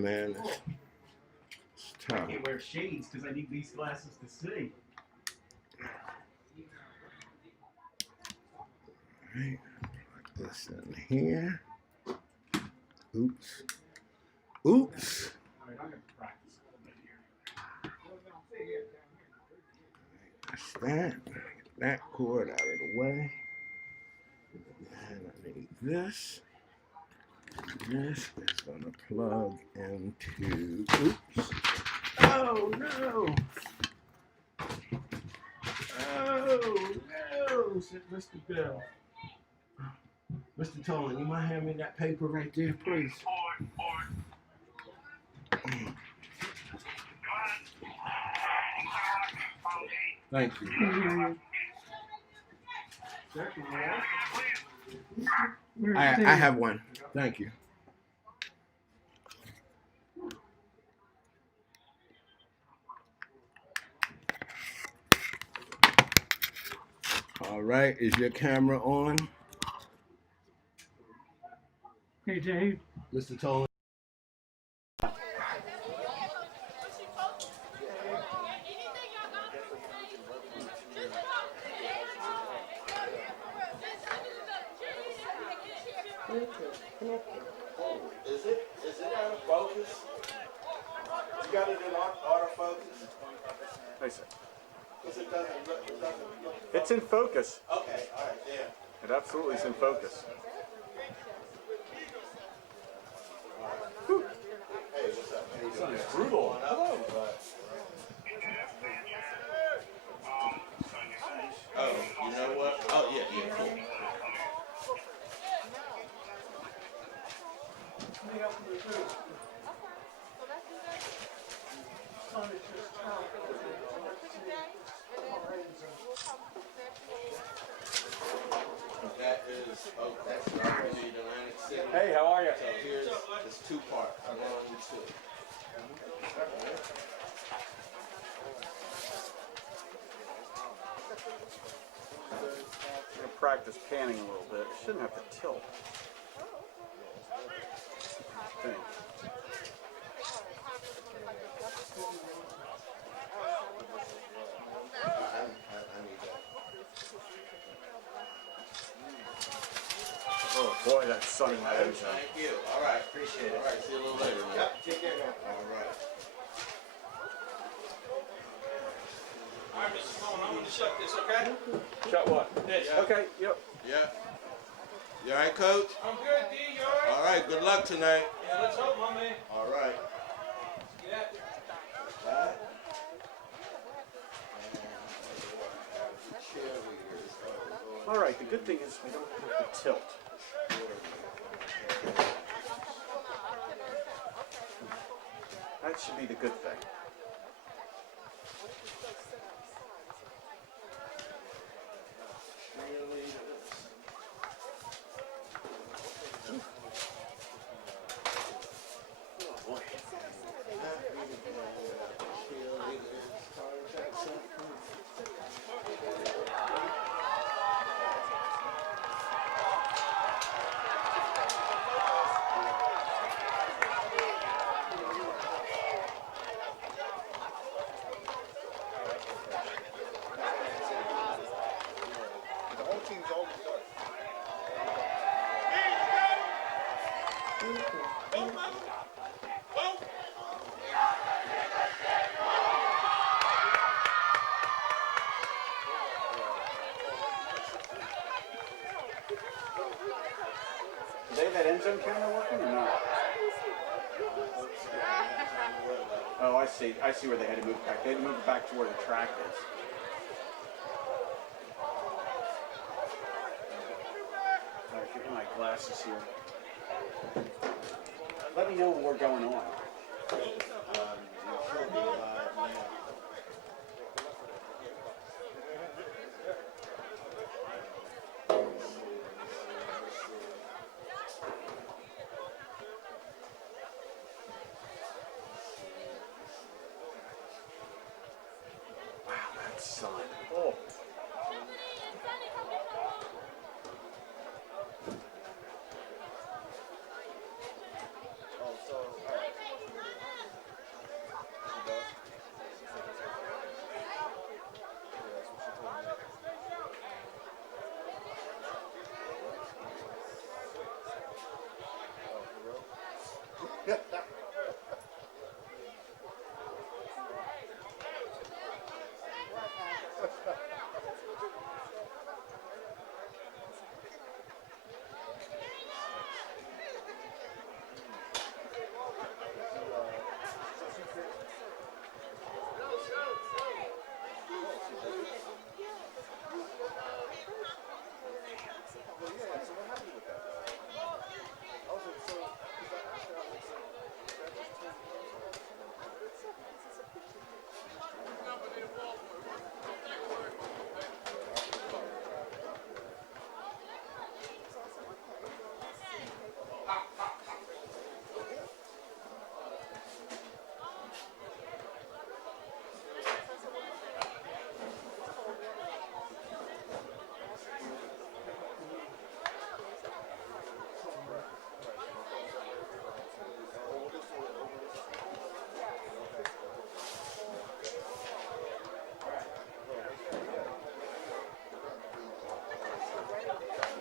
man. It's tough. I can't wear shades because I need these glasses to see. Right, put this in here. Oops. Oops. All right, I'm going to practice a little bit here. That's that. Get that cord out of the way. And I need this. This is going to plug into. Oops. Oh no! Oh no! Said Mr. Bill. Mr. Toland, you might hand me that paper right there, please. Thank you. I have one. Thank you. All right, is your camera on? Hey, Dave. Mr. Toland. Is it out of focus? You got it in autofocus? Hey, sir. Because it doesn't look. It's in focus. Okay, all right, yeah. It absolutely is in focus. Hey, what's up? How you doing? It's brutal. Hello. Oh, you know what? Oh, yeah, cool. That is Oakcrest, Atlantic City. Hey, how are you? So here's it's two parts. I'm on with two. I'm going to practice panning a little bit. I shouldn't have to tilt. I think. Oh boy, that's sunny out there. Thank you. All right, appreciate it. All right, see you a little later. Yep, take care. All right. All right, Mr. Cohen, I'm going to shut this, okay? Shut what? This. Yeah. Okay, yep. Yeah. You all right, Coach? I'm good, D. You all right? All right, good luck tonight. Yeah, let's hope, my man. All right. Yeah. All right, the good thing is we don't have to tilt. That should be the good thing. Do they have that end zone camera working or not? Oh, I see. I see where they had to move back. They had to move back to where the track is. All right, give me my glasses here. Let me know when we're going on. Sun. Oh.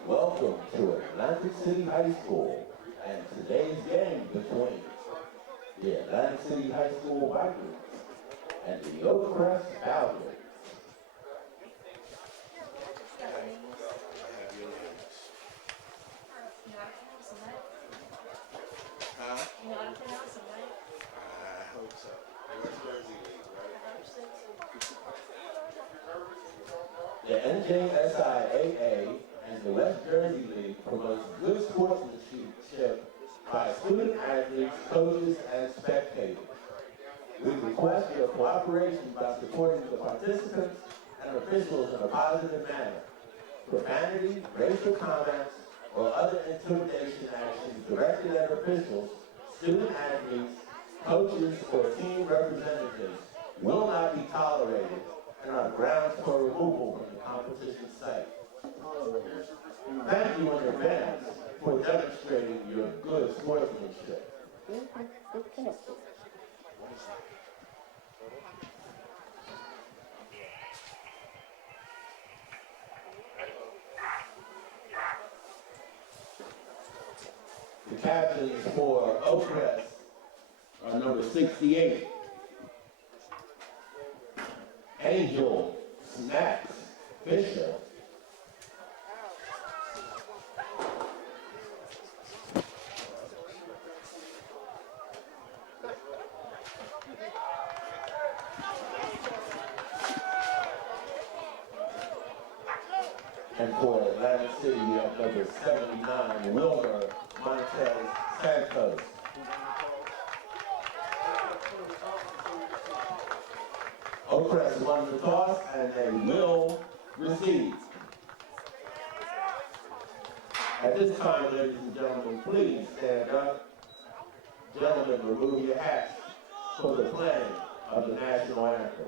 Welcome to Atlantic City High School and today's game between the Atlantic City High School Vikings and the Oakcrest Falcons. Huh? You know how to pronounce them, right? I hope so. West Jersey League, right? The NJSIAA and the West Jersey League promotes good sportsmanship by student athletes, coaches, and spectators. We request your cooperation by supporting the participants and officials in a positive manner. Profanity, racial comments, or other intimidation actions directed at officials, student athletes, coaches, or team representatives will not be tolerated and are grounds for removal from the competition site. Thank you in advance for demonstrating your good sportsmanship. The captains for Oakcrest are number 68, Angel Snacks Fisher. And for Atlantic City, we have number 79, Wilmer Montez Santos. Oakcrest won the toss and they will receive. At this time, ladies and gentlemen, please stand up. Gentlemen, remove your hats for the playing of the national anthem.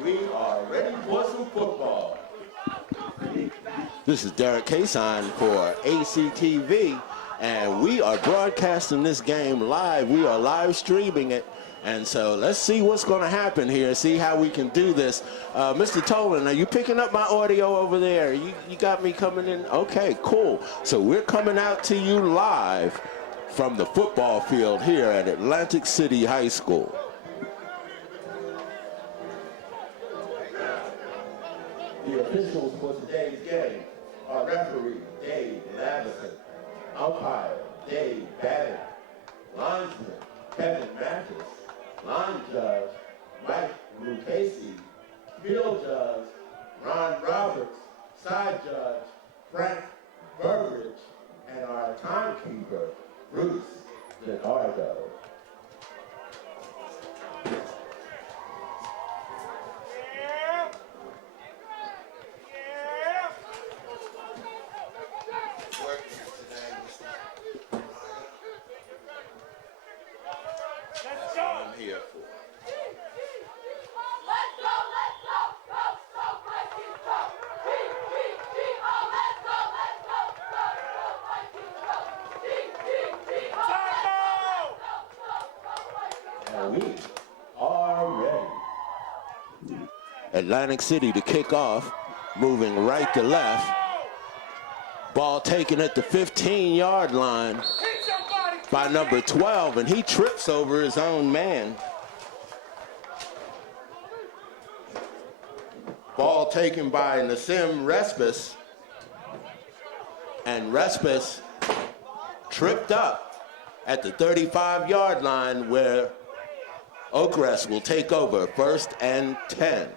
We are ready for some football. This is Derek Cason for ACTV, and we are broadcasting this game live. We are live streaming it, and so let's see what's going to happen here, see how we can do this. Mr. Toland, are you picking up my audio over there? You got me coming in? Okay, cool. So we're coming out to you live from the football field here at Atlantic City High School. The officials for today's game are referee Dave Lavison, umpire Dave Babbitt, linesman Kevin Mathis, line judge Mike Lucchese, field judge Ron Roberts, side judge Frank Burbridge, and our timekeeper Bruce Leonardo. I'm here for. And we are ready. Atlantic City to kick off, moving right to left. Ball taken at the 15-yard line by number 12, and he trips over his own man. Ball taken by Nassim Respis, and Respis tripped up at the 35-yard line where Oakcrest will take over, 1st and 10.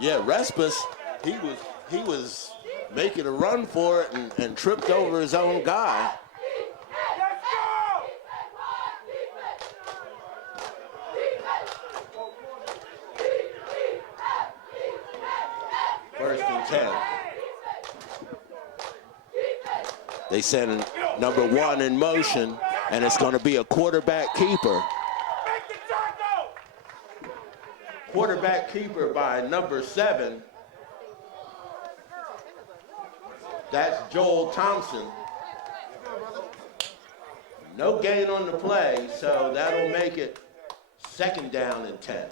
Yeah, Respis, he was making a run for it and tripped over his own guy. First and 10. They send number 1 in motion, and it's going to be a quarterback keeper. Quarterback keeper by number 7. That's Joel Thompson. No gain on the play, so that'll make it 2nd down and 10.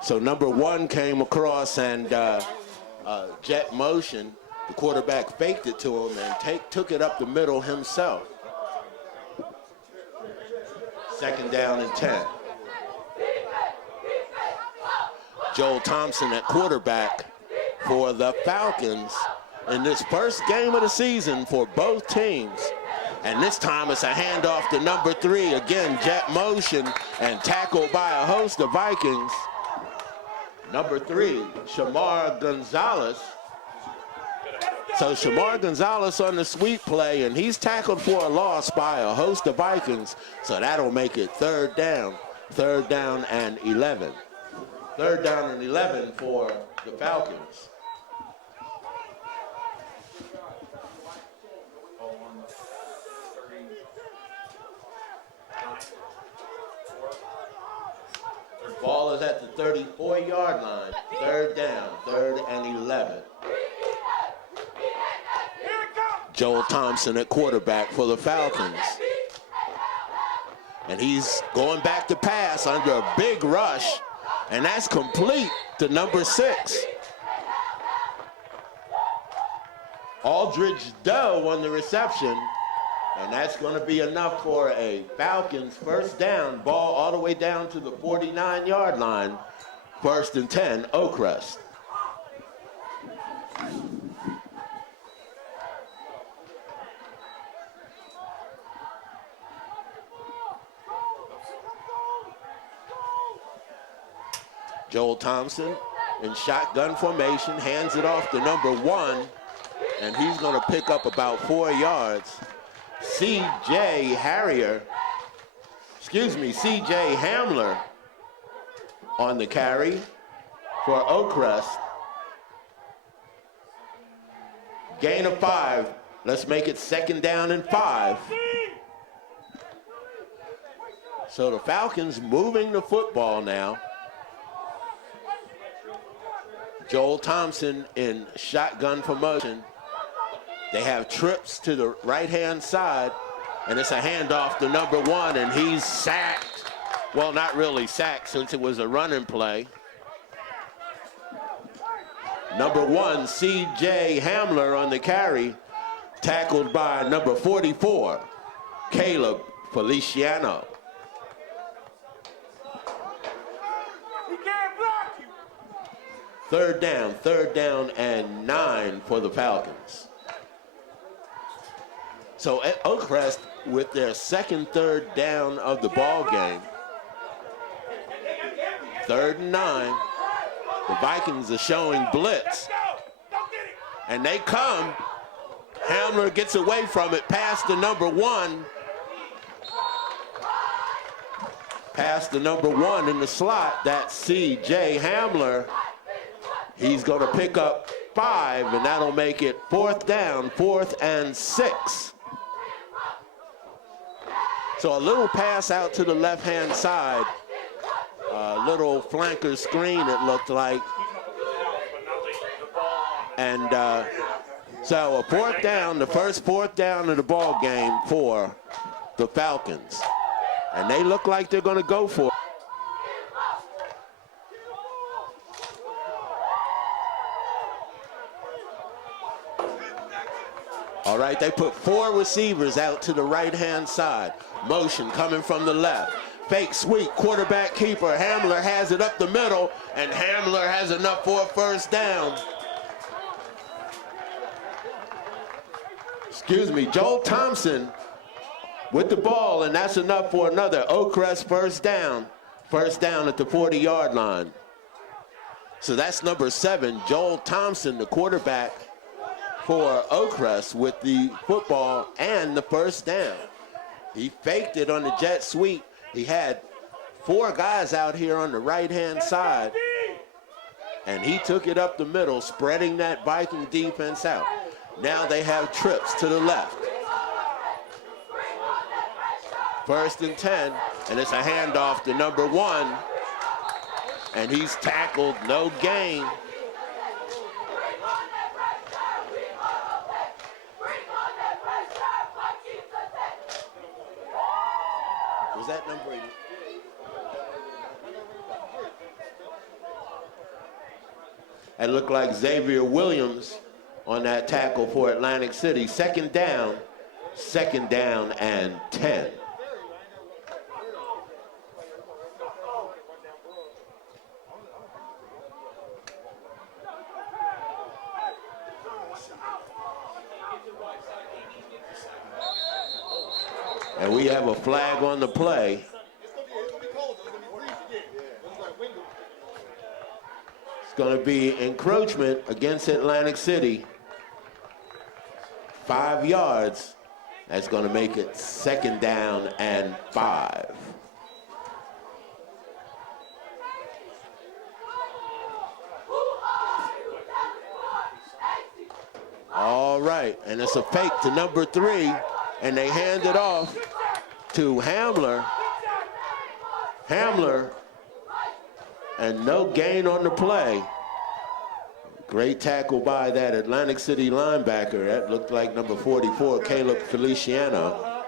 So number 1 came across and jet motion. The quarterback faked it to him and took it up the middle himself. 2nd down and 10. Joel Thompson at quarterback for the Falcons in this first game of the season for both teams. And this time it's a handoff to number 3. Again, jet motion and tackled by a host of Vikings. Number 3, Shamar Gonzalez. So Shamar Gonzalez on the sweep play, and he's tackled for a loss by a host of Vikings. So that'll make it 3rd down. 3rd down and 11. 3rd down and 11 for the Falcons. Ball is at the 34-yard line. 3rd down, 3rd and 11. Joel Thompson at quarterback for the Falcons. And he's going back to pass under a big rush, and that's complete to number 6. Aldridge Doe on the reception, and that's going to be enough for a Falcons 1st down, ball all the way down to the 49-yard line, 1st and 10, Oakcrest. Joel Thompson in shotgun formation, hands it off to number 1, and he's going to pick up about 4 yards. C.J. Hamler on the carry for Oakcrest. Gain of 5. Let's make it 2nd down and 5. So the Falcons moving the football now. Joel Thompson in shotgun formation. They have trips to the right-hand side, and it's a handoff to number 1, and he's sacked. Well, not really sacked since it was a running play. Number 1, C.J. Hamler on the carry, tackled by number 44, Caleb Feliciano. Third down and 9 for the Falcons. So at Oakcrest, with their second third down of the ball game, 3rd and 9, the Vikings are showing blitz, and they come. Hamler gets away from it, past the number 1. Past the number 1 in the slot, that's C.J. Hamler. He's going to pick up 5, and that'll make it 4th down, 4th and 6. So a little pass out to the left-hand side, a little flanker screen it looked like. And so a 4th down, the first 4th down of the ball game for the Falcons. And they look like they're going to go for it. All right, they put 4 receivers out to the right-hand side. Motion coming from the left. Fake sweep, quarterback keeper. Hamler has it up the middle, and Hamler has enough for a 1st down. Excuse me, Joel Thompson with the ball, and that's enough for another Oakcrest 1st down. 1st down at the 40-yard line. So that's number 7, Joel Thompson, the quarterback for Oakcrest, with the football and the 1st down. He faked it on the jet sweep. He had 4 guys out here on the right-hand side, and he took it up the middle, spreading that Viking defense out. Now they have trips to the left. 1st and 10, and it's a handoff to number 1, and he's tackled, no gain. Was that number 8? It looked like Xavier Williams on that tackle for Atlantic City. 2nd down and 10. And we have a flag on the play. It's going to be encroachment against Atlantic City. 5 yards. That's going to make it 2nd down and 5. All right, and it's a fake to number 3, and they hand it off to Hamler. Hamler, and no gain on the play. Great tackle by that Atlantic City linebacker. That looked like number 44, Caleb Feliciano.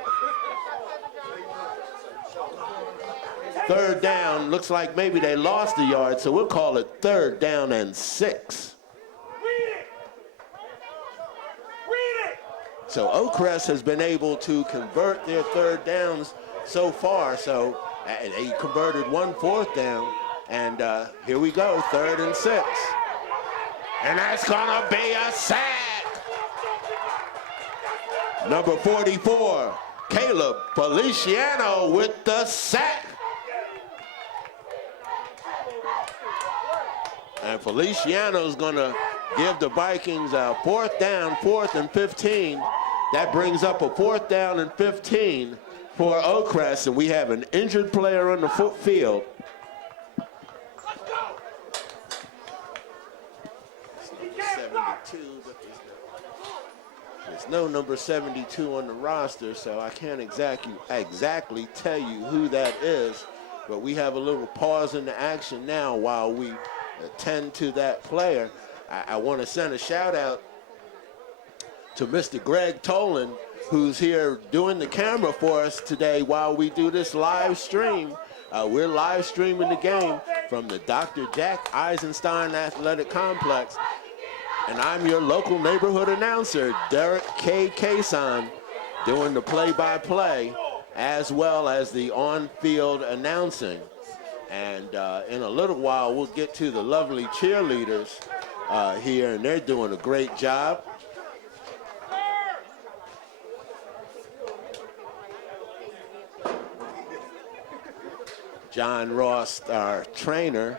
3rd down, looks like maybe they lost a yard, so we'll call it 3rd down and 6. So Oakcrest has been able to convert their 3rd downs so far. So they converted 1 4th down, and here we go, 3rd and 6. And that's gonna be a sack. Number 44, Caleb Feliciano with the sack. And Feliciano's gonna give the Vikings a 4th down, 4th and 15. That brings up a 4th down and 15 for Oakcrest, and we have an injured player on the field. It's number 72, but there's no number 72 on the roster, so I can't exactly tell you who that is. But we have a little pause in the action now while we attend to that player. I want to send a shout out to Mr. Greg Toland, who's here doing the camera for us today while we do this live stream. We're live streaming the game from the Dr. Jack Eisenstein Athletic Complex. And I'm your local neighborhood announcer, Derek K. Cason, doing the play-by-play as well as the on-field announcing. And in a little while, we'll get to the lovely cheerleaders here, and they're doing a great job. John Ross, our trainer,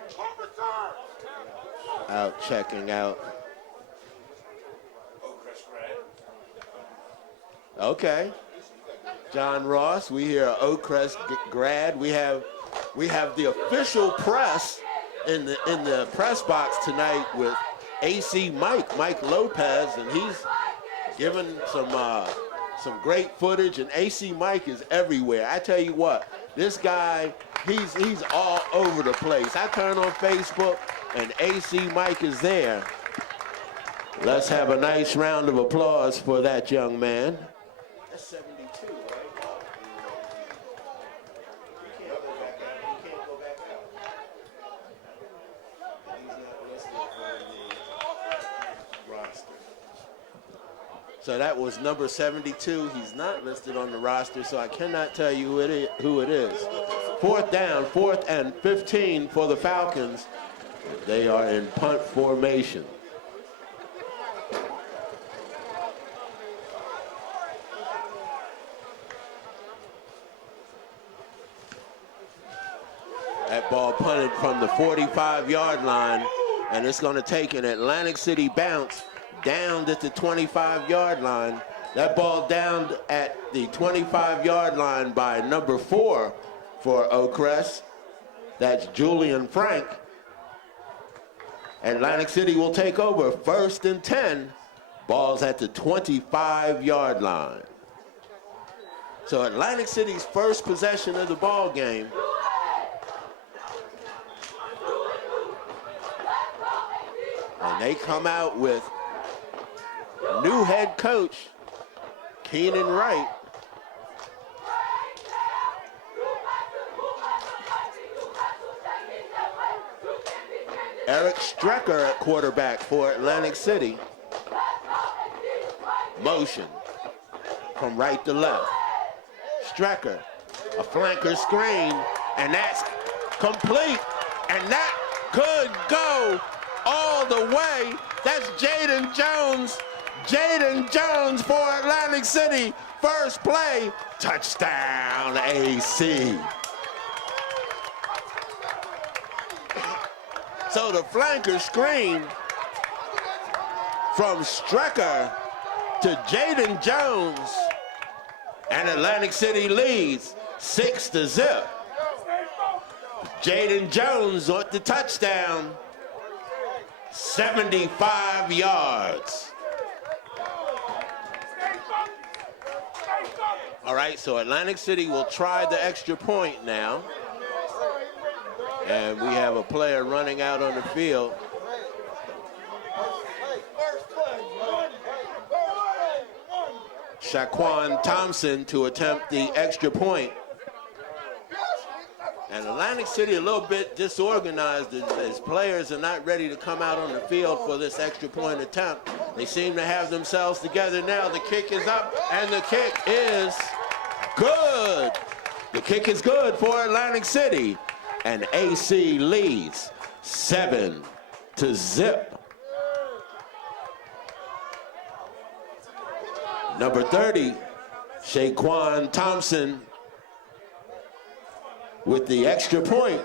out checking out. Okay. John Ross, we hear Oakcrest grad. We have the official press in the press box tonight with AC Mike Lopez, and he's given some great footage, and AC Mike is everywhere. I tell you what, this guy, he's all over the place. I turn on Facebook and AC Mike is there. Let's have a nice round of applause for that young man. That's 72, right? You can't go back out. He's not listed on the roster. So that was number 72. He's not listed on the roster, so I cannot tell you who it is. Fourth down, 4th and 15 for the Falcons. They are in punt formation. That ball punted from the 45-yard line, and it's going to take an Atlantic City bounce down at the 25-yard line. That ball down at the 25-yard line by number 4 for Oakcrest. That's Julian Frank. Atlantic City will take over 1st and 10. Ball's at the 25-yard line. So Atlantic City's first possession of the ball game. And they come out with new head coach, Keenan Wright. Eric Strecker at quarterback for Atlantic City. Motion from right to left. Strecker, a flanker screen, and that's complete. And that could go all the way. That's Jaden Jones. Jaden Jones for Atlantic City. First play, touchdown AC. So the flanker screen from Strecker to Jaden Jones, and Atlantic City leads 6-0. Jaden Jones with the touchdown, 75 yards. All right, so Atlantic City will try the extra point now. And we have a player running out on the field. Shaquan Thompson to attempt the extra point. And Atlantic City a little bit disorganized as players are not ready to come out on the field for this extra point attempt. They seem to have themselves together now. The kick is up, and the kick is good. The kick is good for Atlantic City. And AC leads 7-0. Number 30, Shaquan Thompson with the extra point.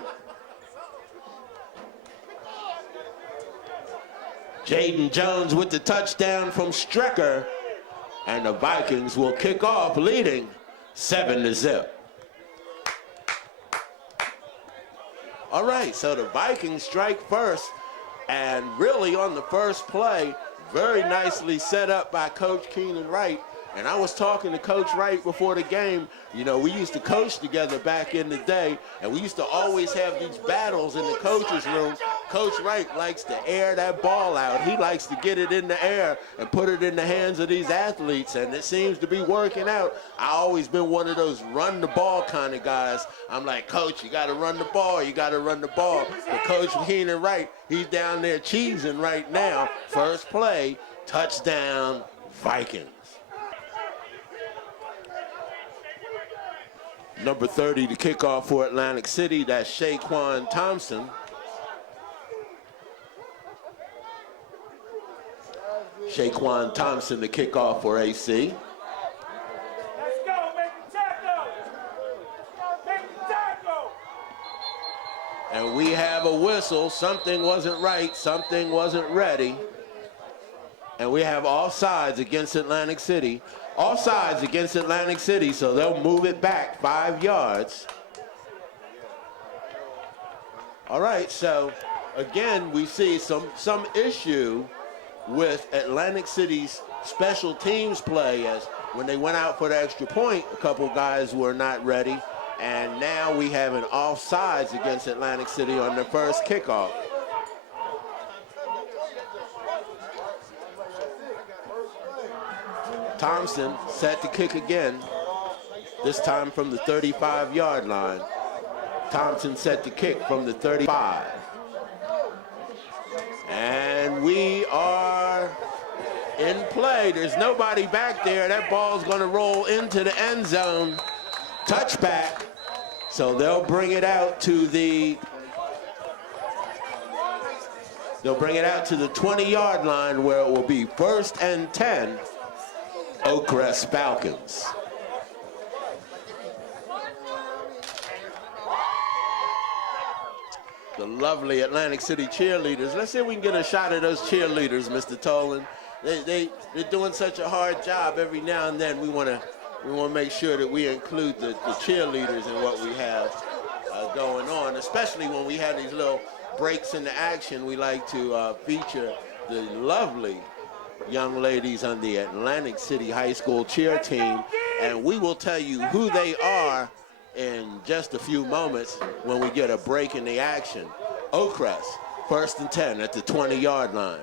Jaden Jones with the touchdown from Strecker. And the Vikings will kick off leading 7-0. All right, so the Vikings strike first, and really on the first play, Very nicely set up by Coach Keenan Wright. And I was talking to Coach Wright before the game. You know, we used to coach together back in the day, and we used to always have these battles in the coach's room. Coach Wright likes to air that ball out. He likes to get it in the air and put it in the hands of these athletes, and it seems to be working out. I've always been one of those run the ball kind of guys. I'm like, Coach, you got to run the ball. You got to run the ball. But Coach Keenan Wright, he's down there cheesing right now. First play, touchdown, Vikings. Number 30 to kick off for Atlantic City, that's Shaquan Thompson. Shaquan Thompson to kick off for AC. Let's go, make the tackle. Make the tackle. And we have a whistle. Something wasn't right, something wasn't ready. And we have offsides against Atlantic City. Offsides against Atlantic City, so they'll move it back 5 yards. All right, so again, we see some issue with Atlantic City's special teams play, as when they went out for the extra point, a couple guys were not ready. And now we have an offsides against Atlantic City on their first kickoff. Thompson set to kick again, this time from the 35-yard line. Thompson set to kick from the 35. And we are in play. There's nobody back there. That ball's going to roll into the end zone. Touchback. So they'll bring it out to the 20-yard line, where it will be 1st and 10. Oakcrest Falcons. The lovely Atlantic City cheerleaders. Let's see if we can get a shot of those cheerleaders, Mr. Toland. They're doing such a hard job. Every now and then we want to make sure that we include the cheerleaders in what we have going on, especially when we have these little breaks in the action. We like to feature the lovely young ladies on the Atlantic City High School cheer team, and we will tell you who they are in just a few moments when we get a break in the action. Oakcrest, 1st and 10 at the 20-yard line.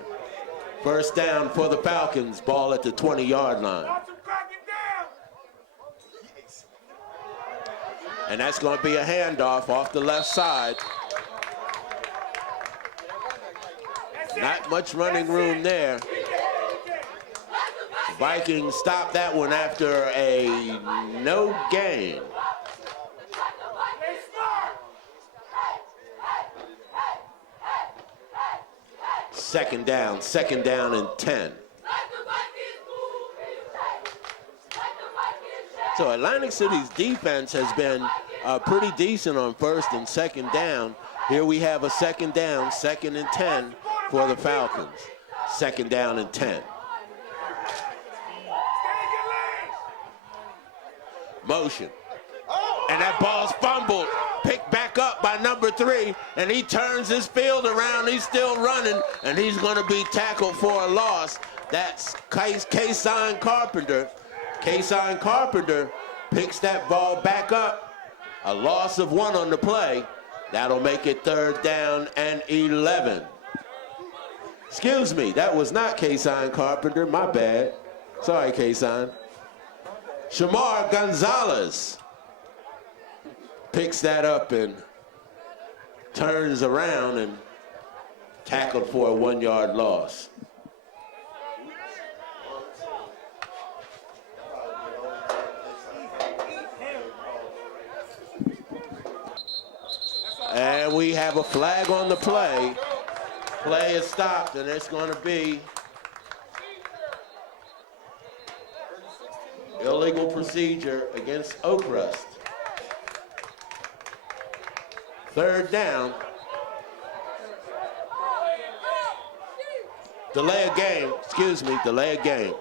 First down for the Falcons, ball at the 20-yard line. And that's going to be a handoff off the left side. Not much running room there. Vikings stop that one after a no gain. Second down and 10. So Atlantic City's defense has been pretty decent on 1st and 2nd down. Here we have a 2nd down, 2nd and 10 for the Falcons. 2nd down and 10. Motion. And that ball's fumbled. Picked back up by number 3, and he turns his field around. He's still running, and he's going to be tackled for a loss. That's Cason Carpenter. Cason Carpenter picks that ball back up. A loss of 1 on the play. That'll make it 3rd down and 11. Excuse me, that was not Cason Carpenter. My bad. Sorry, Cason. Shamar Gonzalez picks that up and turns around and tackled for a 1-yard loss. And we have a flag on the play. Play is stopped, and it's going to be illegal procedure against Oakcrest. 3rd down. Delay a game, delay a game.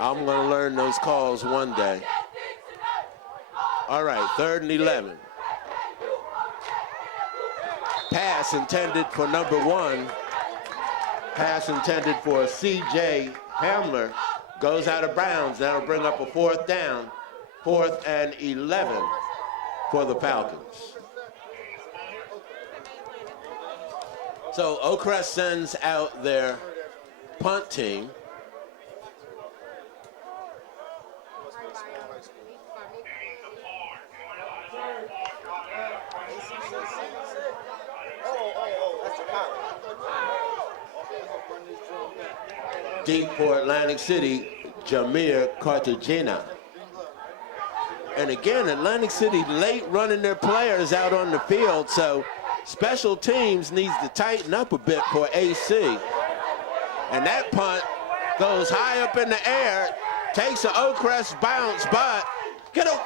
I'm going to learn those calls one day. All right, 3rd and 11. Pass intended for number 1. Pass intended for C.J. Hamler goes out of bounds. That'll bring up a 4th down. 4th and 11 for the Falcons. So Oakcrest sends out their punt team. Deep for Atlantic City, Jameer Cartagena. And again, Atlantic City late running their players out on the field, so special teams needs to tighten up a bit for AC. And that punt goes high up in the air, takes an Oakcrest bounce, but get a...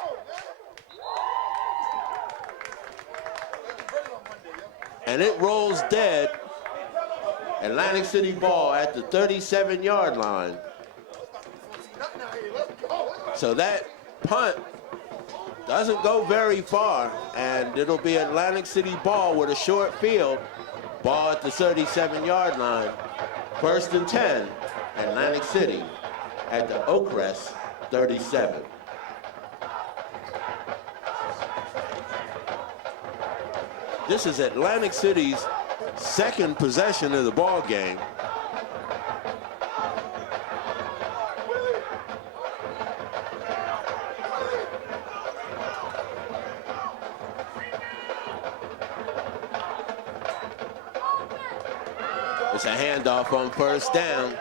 And it rolls dead. Atlantic City ball at the 37-yard line. So that punt doesn't go very far, and it'll be Atlantic City ball with a short field. Ball at the 37-yard line. 1st and 10, Atlantic City at the Oakcrest 37. This is Atlantic City's second possession of the ball game. It's a handoff on 1st down.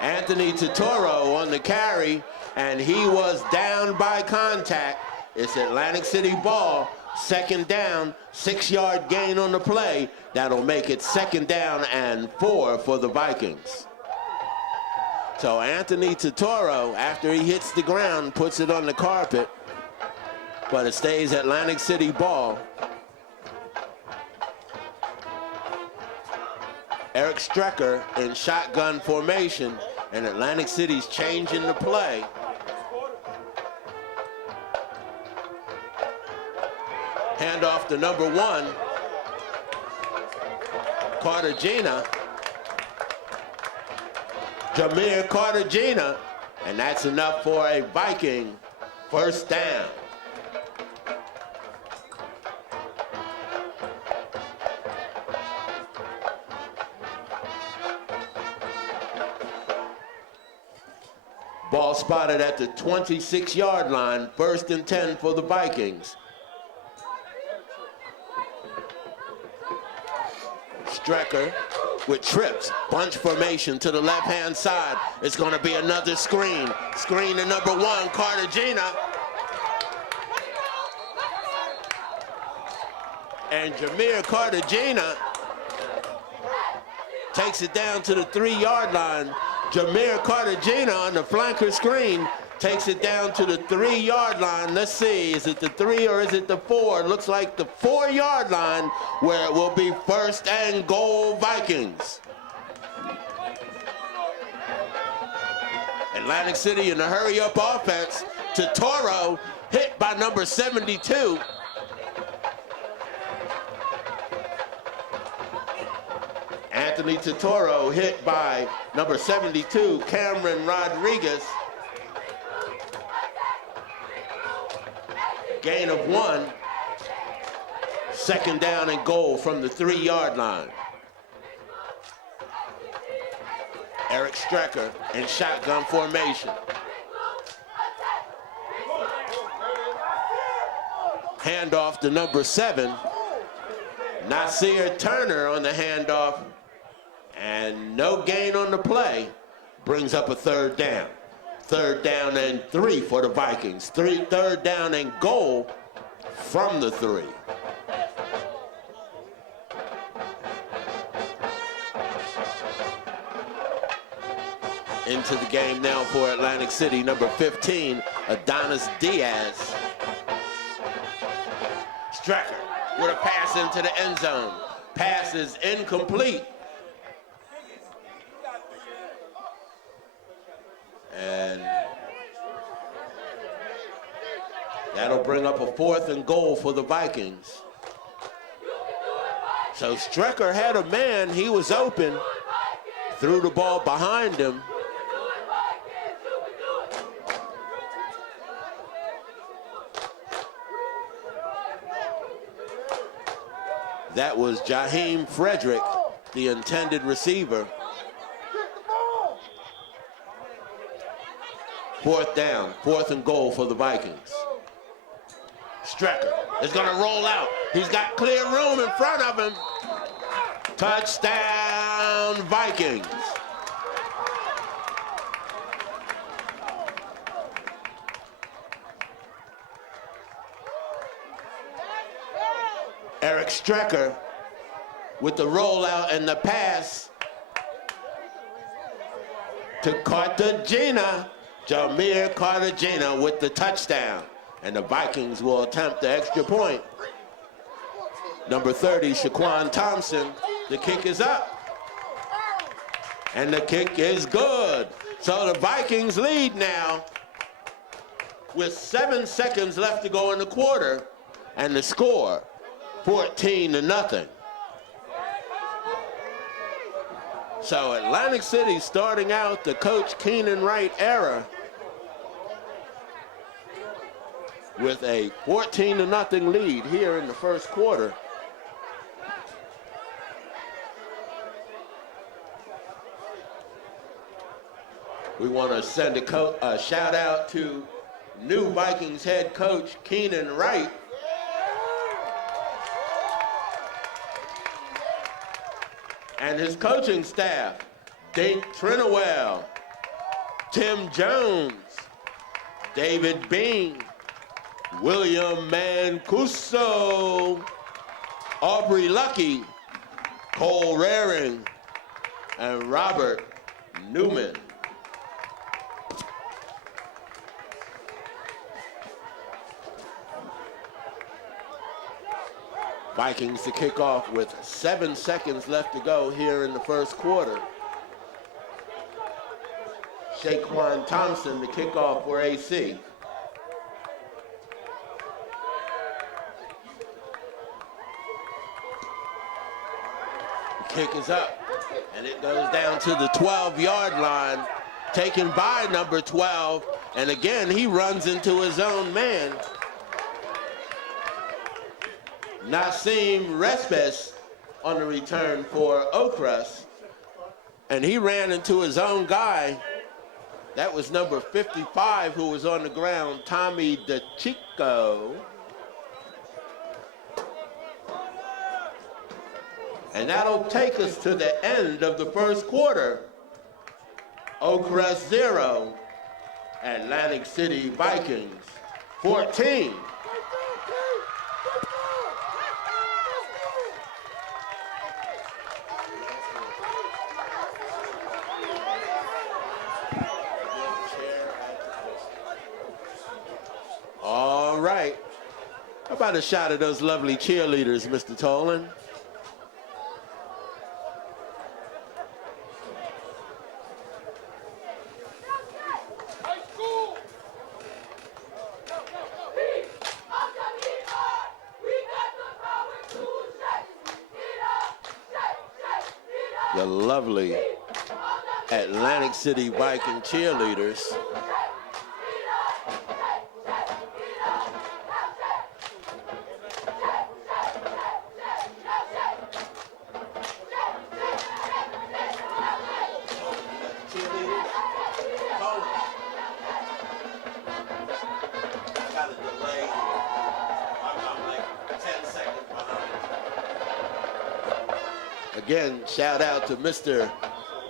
Anthony Totoro on the carry, and he was down by contact. It's Atlantic City ball, 2nd down, 6-yard gain on the play. That'll make it 2nd down and 4 for the Vikings. So Anthony Totoro, after he hits the ground, puts it on the carpet, but it stays Atlantic City ball. Eric Strecker in shotgun formation, and Atlantic City's changing the play. Handoff to number 1, Cartagena. Jameer Cartagena, and that's enough for a Viking 1st down. Ball spotted at the 26-yard line, 1st and 10 for the Vikings. Strecker with trips, bunch formation to the left-hand side. It's going to be another screen. Screen to number 1, Cartagena. And Jameer Cartagena takes it down to the 3-yard line. Jameer Cartagena on the flanker screen takes it down to the 3-yard line. Let's see, is it the 3 or is it the 4? It looks like the 4-yard line, where it will be 1st and goal Vikings. Atlantic City in a hurry-up offense. Totoro hit by number 72. Anthony Totoro hit by number 72, Cameron Rodriguez. Gain of 1. 2nd down and goal from the 3-yard line. Eric Strecker in shotgun formation. Handoff to number 7. Nasir Turner on the handoff. And no gain on the play. Brings up a 3rd down. 3rd down and 3 for the Vikings. 3rd down and goal from the 3. Into the game now for Atlantic City, number 15, Adonis Diaz. Strecker with a pass into the end zone. Pass is incomplete. And that'll bring up a 4th and goal for the Vikings. So Strecker had a man. He was open. Threw the ball behind him. That was Jaheim Frederick, the intended receiver. Fourth down, 4th and goal for the Vikings. Strecker is going to roll out. He's got clear room in front of him. Touchdown, Vikings. Eric Strecker with the rollout and the pass to Cartagena. Jameer Cartagena with the touchdown. And the Vikings will attempt the extra point. Number 30, Shaquan Thompson. The kick is up. And the kick is good. So the Vikings lead now with 7 seconds left to go in the quarter. And the score, 14-0. So Atlantic City starting out the Coach Keenan Wright era with a 14-0 lead here in the first quarter. We want to send a shout out to new Vikings head coach Keenan Wright. And his coaching staff, Dink Trinowell, Tim Jones, David Bean, William Mancuso, Aubrey Lucky, Cole Raring, and Robert Newman. Vikings to kick off with 7 seconds left to go here in the first quarter. Shaquan Thompson to kick off for AC. The kick is up, and it goes down to the 12-yard line, taken by number 12, and again, he runs into his own man. Nassim Respes on the return for Oakcrest, and he ran into his own guy. That was number 55 who was on the ground, Tommy DeChico. And that'll take us to the end of the first quarter. Oakcrest 0, Atlantic City Vikings 14. All right. How about a shot of those lovely cheerleaders, Mr. Toland? The lovely Atlantic City Viking cheerleaders. Again, shout out to Mr.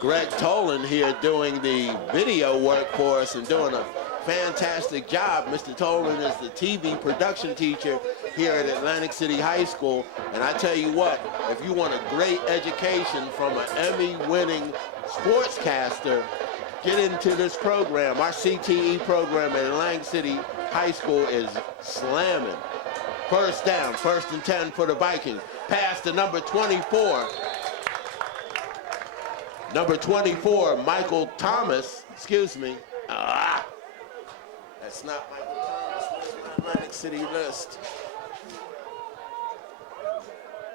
Greg Toland here doing the video work for us and doing a fantastic job. Mr. Toland is the TV production teacher here at Atlantic City High School. And I tell you what, if you want a great education from an Emmy-winning sportscaster, get into this program. Our CTE program at Atlantic City High School is slamming. First down, 1st and 10 for the Vikings. Pass to number 24. Number 24, Michael Thomas, excuse me. That's not Michael Thomas, that's the Atlantic City list.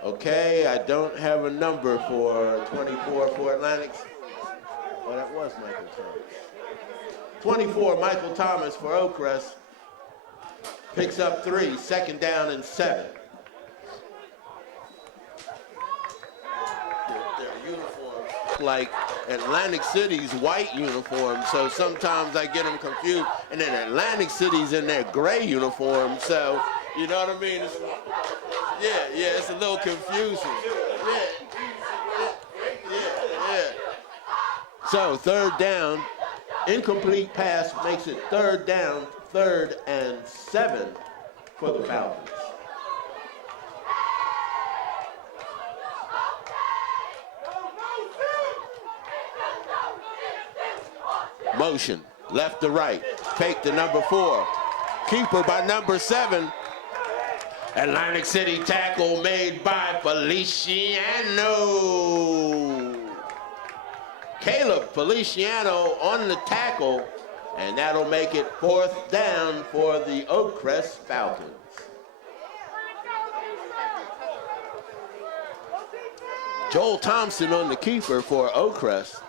Okay, I don't have a number for 24 for Atlantic. Oh, that was Michael Thomas. 24, Michael Thomas for Oakcrest. Picks up 3, second down and 7. Their uniforms like Atlantic City's white uniform, so sometimes I get them confused. And then Atlantic City's in their gray uniform, so you know what I mean? It's a little confusing. Yeah. So 3rd down, incomplete pass makes it 3rd down, 3rd and 7 for the Falcons. Motion, left to right, fake to number 4. Keeper by number 7. Atlantic City tackle made by Feliciano. Caleb Feliciano on the tackle, and that'll make it 4th down for the Oakcrest Falcons. Joel Thompson on the keeper for Oakcrest.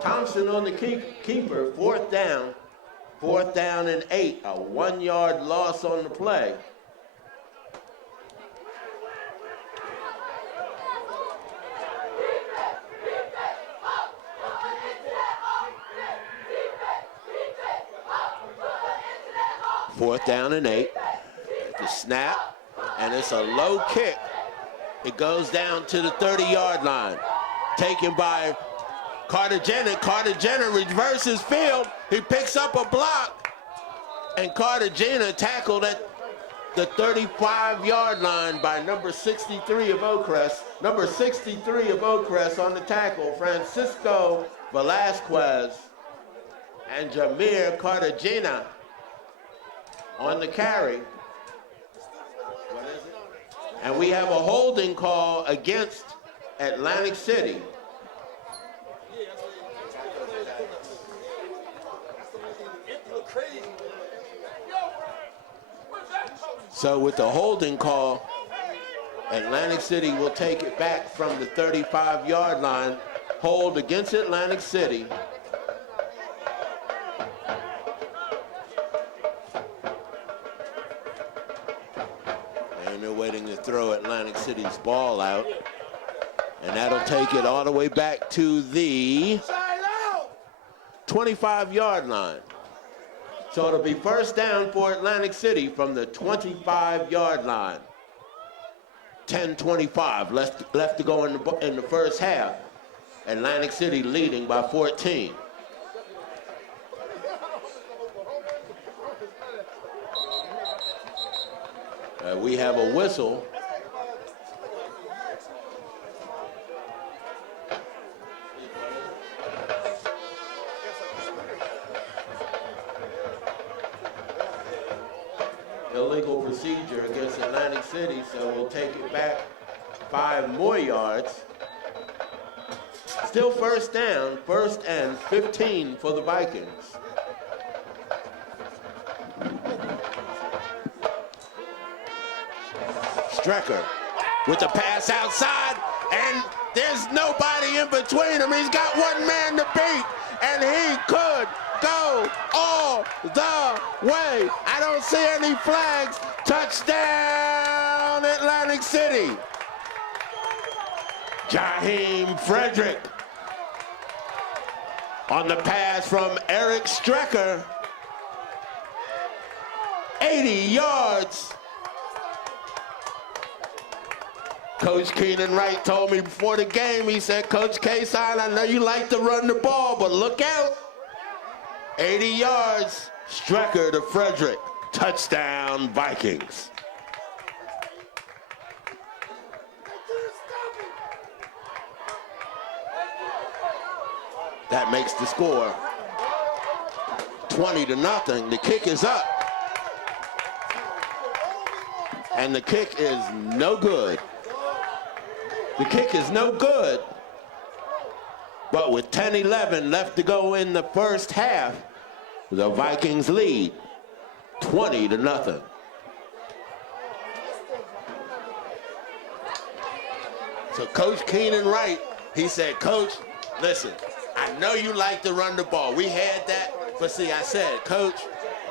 Thompson on the keeper, 4th down. 4th down and 8, a 1-yard loss on the play. Fourth down and 8. The snap, and it's a low kick. It goes down to the 30-yard line. Taken by Carter Jenner. Carter Jenner reverses field. He picks up a block, and Carter Jenner tackled at the 35-yard line by number 63 of Oakcrest. Number 63 of Oakcrest on the tackle, Francisco Velasquez, and Jameer Carter Jenner on the carry. What is it? And we have a holding call against Atlantic City. So with the holding call, Atlantic City will take it back from the 35-yard line. Hold against Atlantic City. And they're waiting to throw Atlantic City's ball out. And that'll take it all the way back to the 25-yard line. So it'll be 1st down for Atlantic City from the 25-yard line. 10:25 left to go in the first half. Atlantic City leading by 14. We have a whistle. Illegal procedure against Atlantic City, so we'll take it back 5 more yards. Still 1st down, 1st and 15 for the Vikings. Strecker with the pass outside, and there's nobody in between him. He's got 1 man to beat, and he could go all the way. I don't see any flags. Touchdown, Atlantic City. Jaheim Frederick on the pass from Eric Strecker. 80 yards. Coach Keenan Wright told me before the game, he said, Coach Cason, I know you like to run the ball, but look out. 80 yards, Strecker to Frederick. Touchdown, Vikings. That makes the score 20-0. The kick is up. And the kick is no good. The kick is no good. But with 10-11 left to go in the first half, the Vikings lead 20-0. So Coach Keenan Wright, he said, Coach, listen, I know you like to run the ball. We had that, but see, I said, Coach,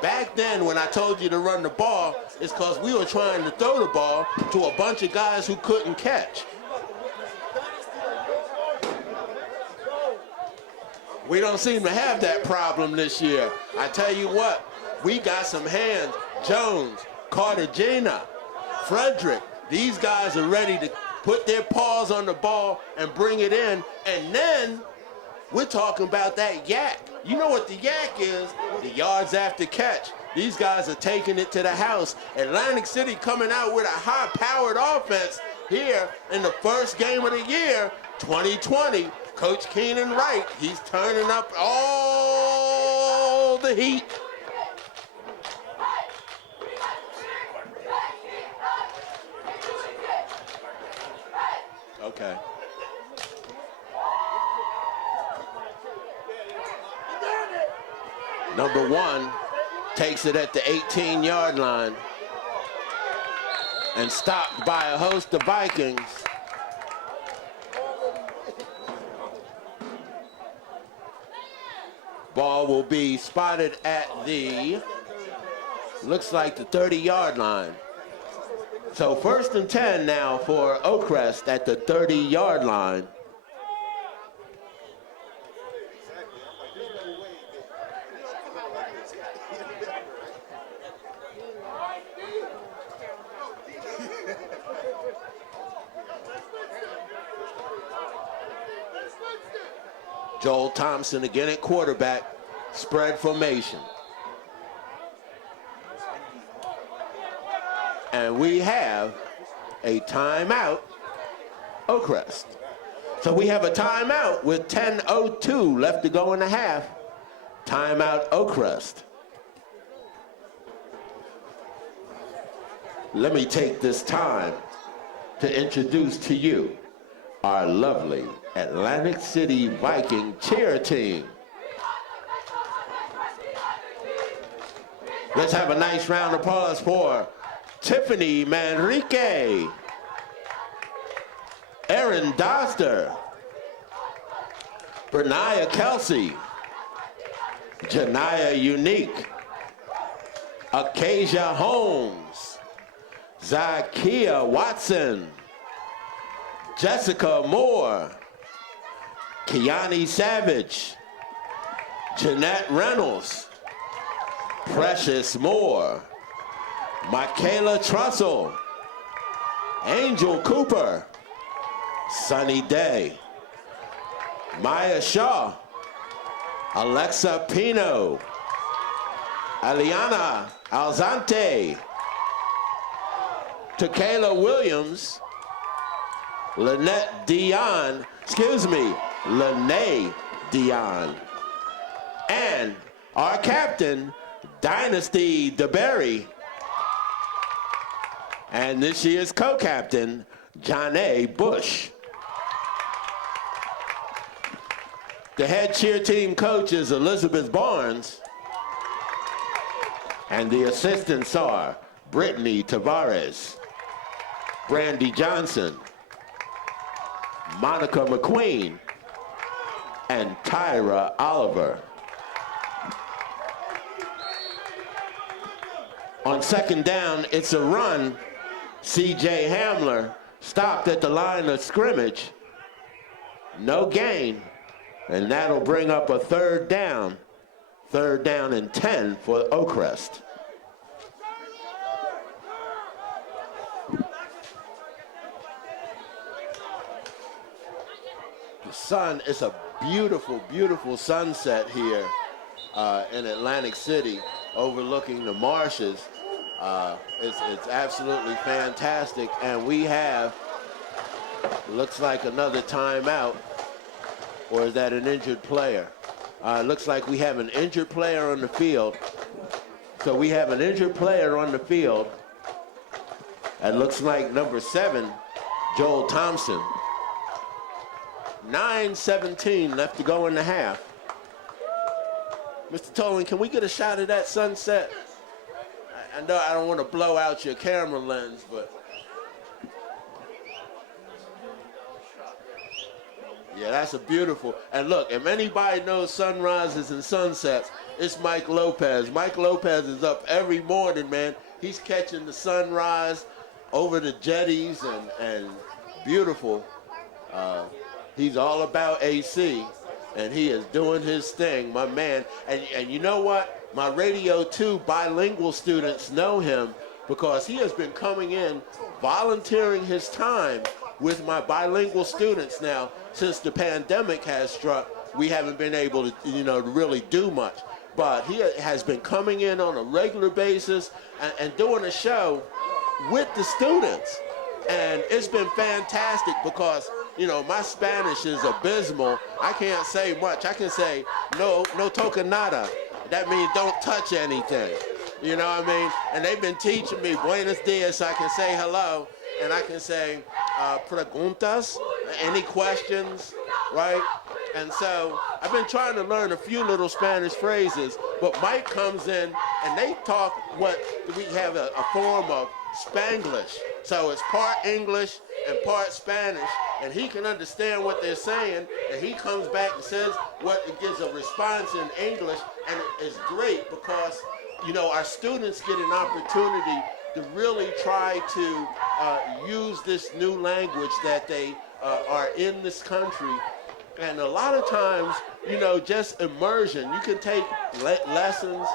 back then when I told you to run the ball, it's because we were trying to throw the ball to a bunch of guys who couldn't catch. We don't seem to have that problem this year. I tell you what, we got some hands. Jones, Cartagena, Frederick, these guys are ready to put their paws on the ball and bring it in. And then we're talking about that yak. You know what the yak is? The yards after catch. These guys are taking it to the house. Atlantic City coming out with a high-powered offense here in the first game of the year, 2020. Coach Keenan Wright, he's turning up all the heat. Okay. Number 1 takes it at the 18-yard line and stopped by a host of Vikings. Ball will be spotted at the, looks like the 30-yard line. So 1st and 10 now for Oakcrest at the 30-yard line. Joel Thompson again at quarterback, spread formation. And we have a timeout, Oakcrest. So we have a timeout with 10:02 left to go in the half. Timeout, Oakcrest. Let me take this time to introduce to you our lovely Atlantic City Viking cheer team. Let's have a nice round of applause for Tiffany Manrique, Erin Doster, Bernia Kelsey, Janiyah Unique, Acacia Holmes, Zakia Watson, Jessica Moore, Kiani Savage, Jeanette Reynolds, Precious Moore, Michaela Trussell, Angel Cooper, Sunny Day, Maya Shaw, Alexa Pino, Aliana Alzante, Tequila Williams, Lynette Dion, Lene Dion, and our captain, Dynasty DeBerry, and this year's co-captain, John A. Bush. The head cheer team coach is Elizabeth Barnes, and the assistants are Brittany Tavares, Brandy Johnson, Monica McQueen, and Tyra Oliver. On 2nd down, it's a run. C.J. Hamler stopped at the line of scrimmage. No gain, and that'll bring up a 3rd down. 3rd down and 10 for Oakcrest. The sun is a beautiful, beautiful sunset here in Atlantic City, overlooking the marshes. It's absolutely fantastic, and we have, looks like another timeout, or is that an injured player? Looks like we have an injured player on the field. So we have an injured player on the field. It looks like number 7, Joel Thompson. 9:17 left to go in the half. Mr. Toland, can we get a shot of that sunset? I know I don't want to blow out your camera lens, but Yeah, that's a beautiful. And look, if anybody knows sunrises and sunsets, it's Mike Lopez. Mike Lopez is up every morning, man. He's catching the sunrise over the jetties and beautiful. He's all about AC, and he is doing his thing, my man. And you know what? My Radio 2 bilingual students know him because he has been coming in, volunteering his time with my bilingual students now. Since the pandemic has struck, we haven't been able to, to really do much. But he has been coming in on a regular basis and doing a show with the students. And it's been fantastic because, my Spanish is abysmal. I can't say much. I can say, no toca nada. That means don't touch anything. You know what I mean? And they've been teaching me buenos dias, so I can say hello. And I can say preguntas, any questions, right? And so I've been trying to learn a few little Spanish phrases, but Mike comes in and they talk we have a form of Spanglish. So it's part English and part Spanish, and he can understand what they're saying, and he comes back and says it gives a response in English, and it's great because, our students get an opportunity to really try to use this new language that they are in this country. And a lot of times, just immersion. You can take lessons,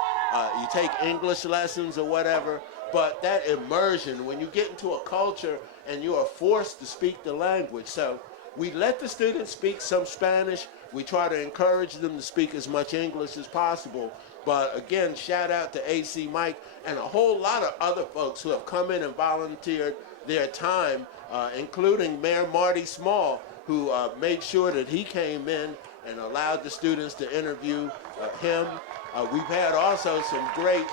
you take English lessons or whatever, but that immersion, when you get into a culture and you are forced to speak the language. So we let the students speak some Spanish. We try to encourage them to speak as much English as possible. But again, shout out to AC Mike and a whole lot of other folks who have come in and volunteered their time, including Mayor Marty Small, who made sure that he came in and allowed the students to interview him. We've had also some great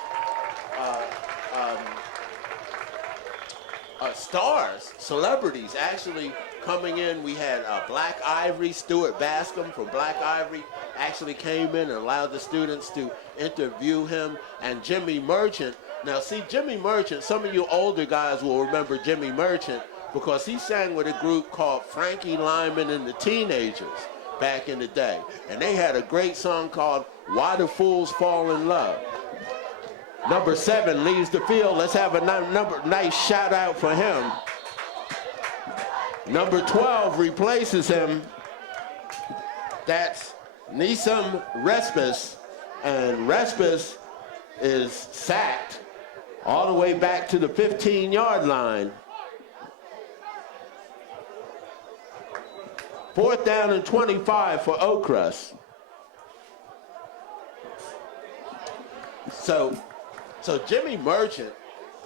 stars, celebrities actually coming in. We had Black Ivory, Stuart Bascom from Black Ivory actually came in and allowed the students to interview him, and Jimmy Merchant. Now see, Jimmy Merchant, some of you older guys will remember Jimmy Merchant because he sang with a group called Frankie Lyman and the Teenagers back in the day. And they had a great song called Why Do Fools Fall in Love. Number 7 leaves the field. Let's have a nice shout out for him. Number 12 replaces him. That's Nisam Respis. And Respis is sacked all the way back to the 15-yard line. 4th down and 25 for Oakcrest. So Jimmy Merchant,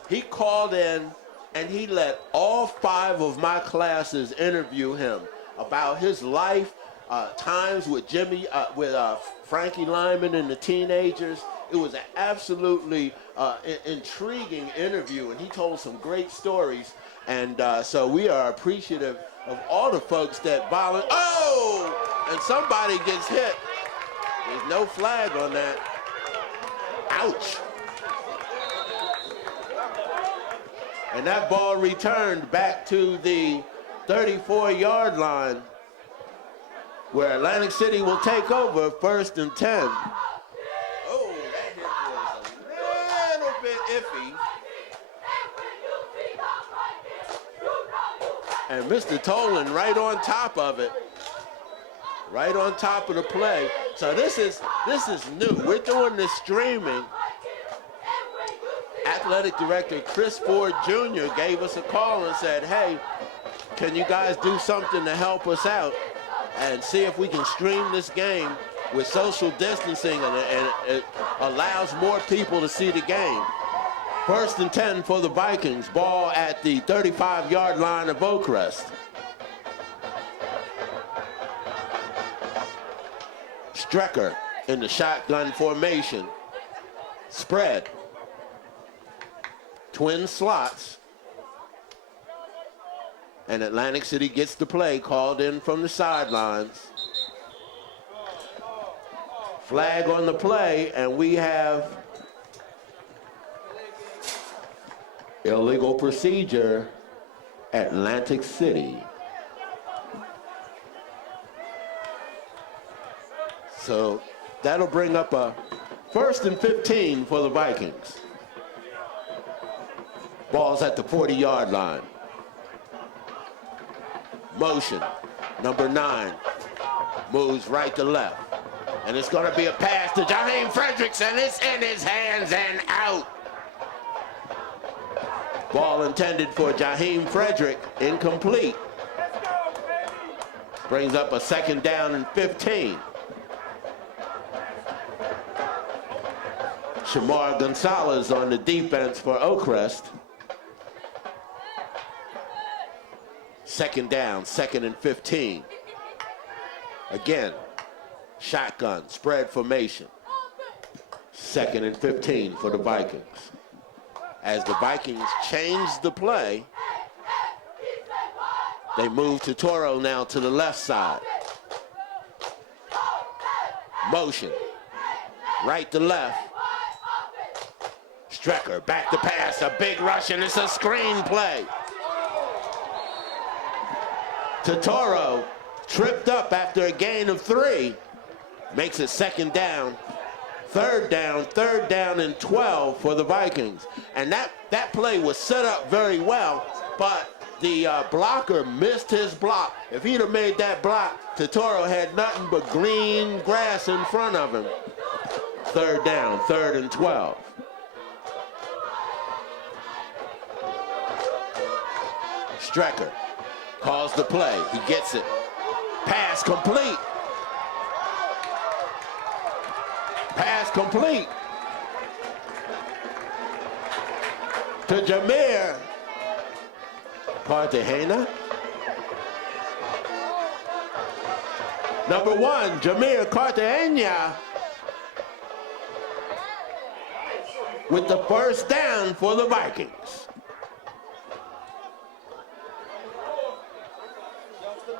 he called in and he let all 5 of my classes interview him about his life, times with Frankie Lyman and the Teenagers. It was an absolutely intriguing interview, and he told some great stories. And so we are appreciative of all the folks that volunteer. Oh! And somebody gets hit. There's no flag on that. Ouch. And that ball returned back to the 34-yard line, where Atlantic City will take over 1st and 10. Oh, that hit was a little bit iffy. And Mr. Toland right on top of it. Right on top of the play. So this is new. We're doing this streaming. Athletic Director Chris Ford Jr. gave us a call and said, hey, can you guys do something to help us out and see if we can stream this game with social distancing and it allows more people to see the game. 1st and 10 for the Vikings. Ball at the 35-yard line of Oakcrest. Strecker in the shotgun formation. Spread. Twin slots. And Atlantic City gets the play called in from the sidelines. Flag on the play, and we have illegal procedure, Atlantic City. So that'll bring up a 1st and 15 for the Vikings. Ball's at the 40-yard line. Motion, number 9, moves right to left. And it's going to be a pass to Jaheim Fredericks, and it's in his hands and out. Ball intended for Jaheim Frederick, incomplete. Brings up a 2nd down and 15. Shamar Gonzalez on the defense for Oakcrest. 2nd down, 2nd and 15. Again, shotgun, spread formation. 2nd and 15 for the Vikings. As the Vikings change the play, they move to Toro now to the left side. Motion, right to left. Strecker, back to pass, a big rush, and it's a screen play. Totoro tripped up after a gain of 3. Makes it 2nd down. 3rd down and 12 for the Vikings. And that play was set up very well, but the blocker missed his block. If he'd have made that block, Totoro had nothing but green grass in front of him. 3rd down, 3rd and 12. Strecker calls the play. He gets it. Pass complete. Pass complete to Jameer Cartagena. Number 1, Jameer Cartagena with the 1st down for the Vikings.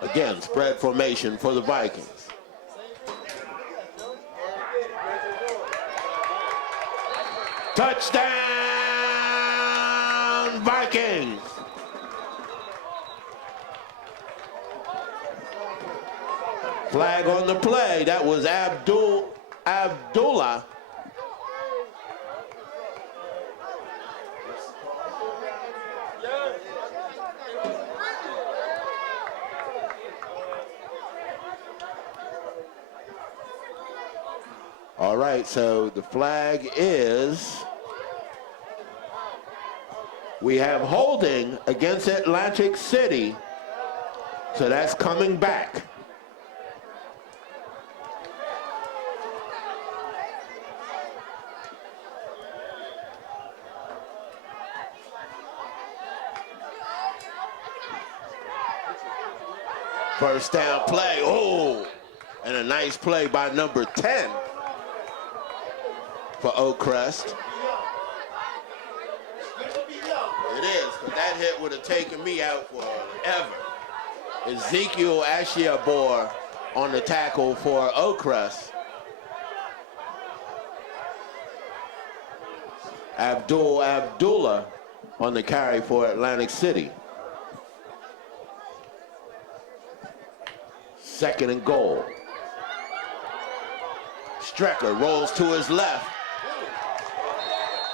Again, spread formation for the Vikings. Touchdown, Vikings! Flag on the play. That was Abdullah. All right, so the flag is, we have holding against Atlantic City, so that's coming back. First down play, oh, and a nice play by number 10. For Oakcrest. It is, but that hit would have taken me out forever. Ezekiel Ashiabor on the tackle for Oakcrest. Abdullah on the carry for Atlantic City. 2nd and goal. Strecker rolls to his left.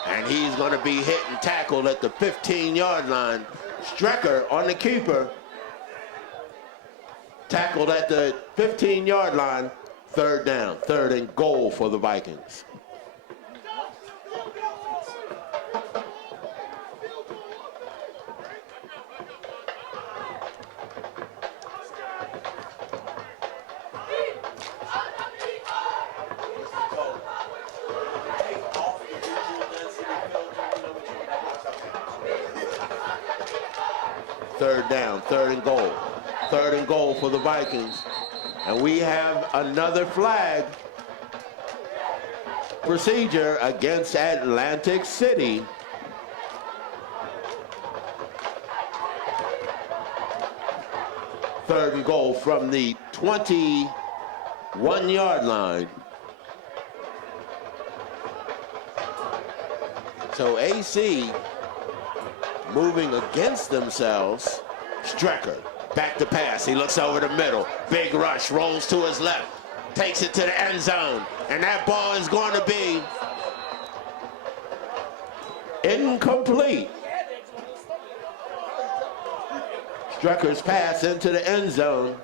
And he's going to be hit and tackled at the 15-yard line. Strecker on the keeper. Tackled at the 15-yard line. 3rd down, 3rd and goal for the Vikings. Third down, 3rd and goal. 3rd and goal for the Vikings. And we have another flag procedure against Atlantic City. Third and goal from the 21-yard line. So AC moving against themselves. Strecker, back to pass. He looks over the middle. Big rush, rolls to his left. takes it to the end zone, and that ball is going to be incomplete. Strucker's pass into the end zone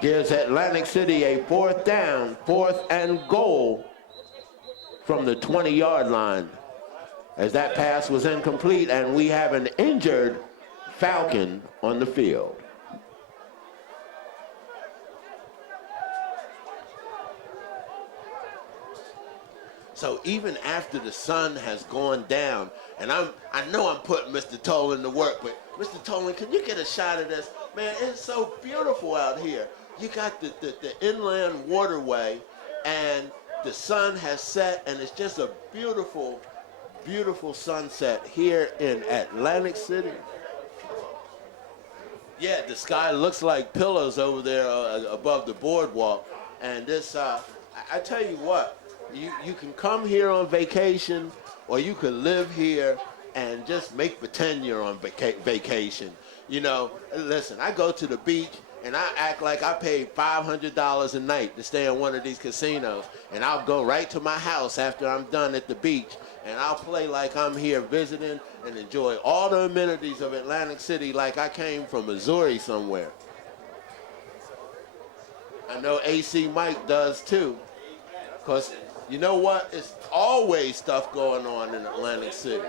gives Atlantic City a 4th down, 4th and goal from the 20-yard line, as that pass was incomplete, and we have an injured Falcon on the field. So even after the sun has gone down, and I know I'm putting Mr. Toland to work, but Mr. Toland, can you get a shot of this? Man, it's so beautiful out here. You got the inland waterway, and the sun has set, and it's just a beautiful, beautiful sunset here in Atlantic City. Yeah, the sky looks like pillows over there above the boardwalk, and this, I tell you what, you can come here on vacation, or you could live here and just make pretend you're on vacation. You know, listen, I go to the beach and I act like I paid $500 a night to stay in one of these casinos, and I'll go right to my house after I'm done at the beach, and I'll play like I'm here visiting and enjoy all the amenities of Atlantic City like I came from Missouri somewhere. I know AC Mike does too, because you know what? It's always stuff going on in Atlantic City.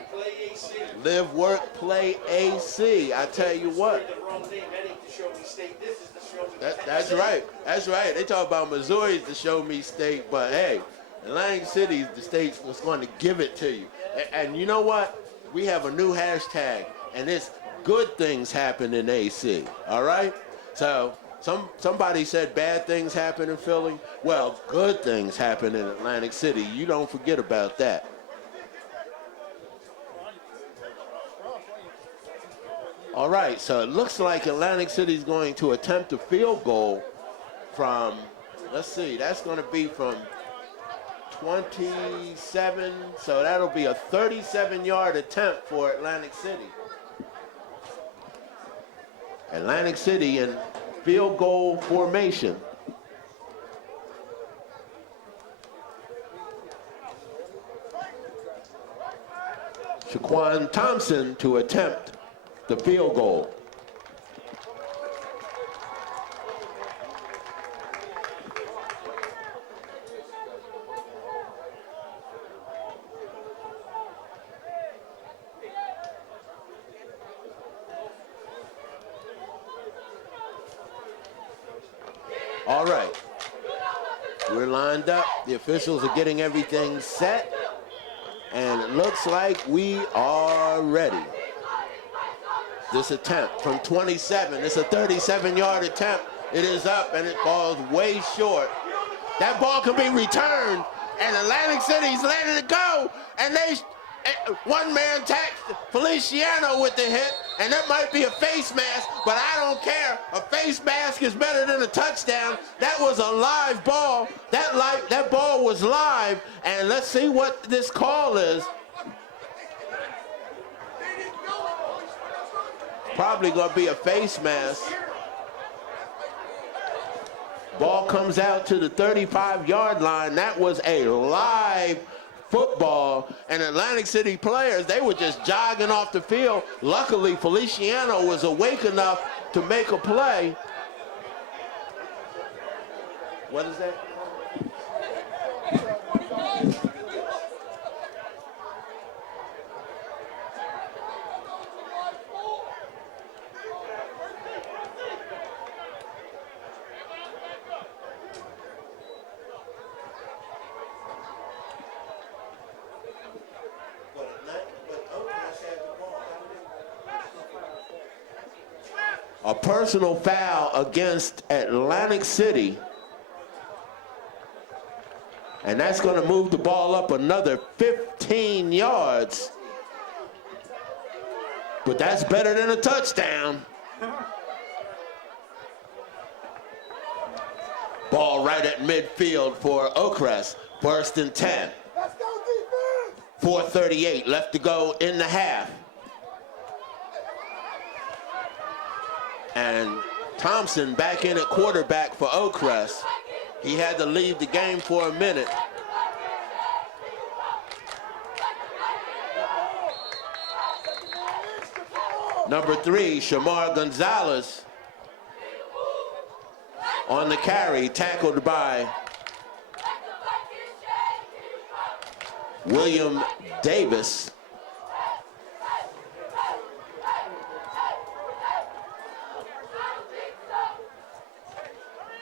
Live, work, play AC. I tell you what. That's right. That's right. They talk about Missouri's the show me state, but hey, Atlantic City's the state that's going to give it to you. And you know what? We have a new hashtag, and it's good things happen in AC. All right? So somebody said bad things happen in Philly. Well, good things happen in Atlantic City. You don't forget about that. All right, so it looks like Atlantic City is going to attempt a field goal from, let's see, that's going to be from 27, so that'll be a 37-yard attempt for Atlantic City. Atlantic City in field goal formation. Shaquan Thompson to attempt the field goal. All right, we're lined up. The officials are getting everything set, and it looks like we are ready. This attempt from 27, it's a 37-yard attempt. It is up, and it falls way short. That ball can be returned, and Atlantic City's letting it go, and one man taxed Feliciano with the hit, and that might be a face mask, but I don't care. A face mask is better than a touchdown. That was a live ball. That ball was live, and let's see what this call is. Probably gonna be a face mask. Ball comes out to the 35-yard line. That was a live football, and Atlantic City players, they were just jogging off the field. Luckily, Feliciano was awake enough to make a play. What is that? A personal foul against Atlantic City. And that's going to move the ball up another 15 yards. But that's better than a touchdown. Ball right at midfield for Oakcrest. 1st and 10. 4:38 left to go in the half. And Thompson back in at quarterback for Oakcrest. He had to leave the game for a minute. Number 3, Shamar Gonzalez on the carry, tackled by William Davis.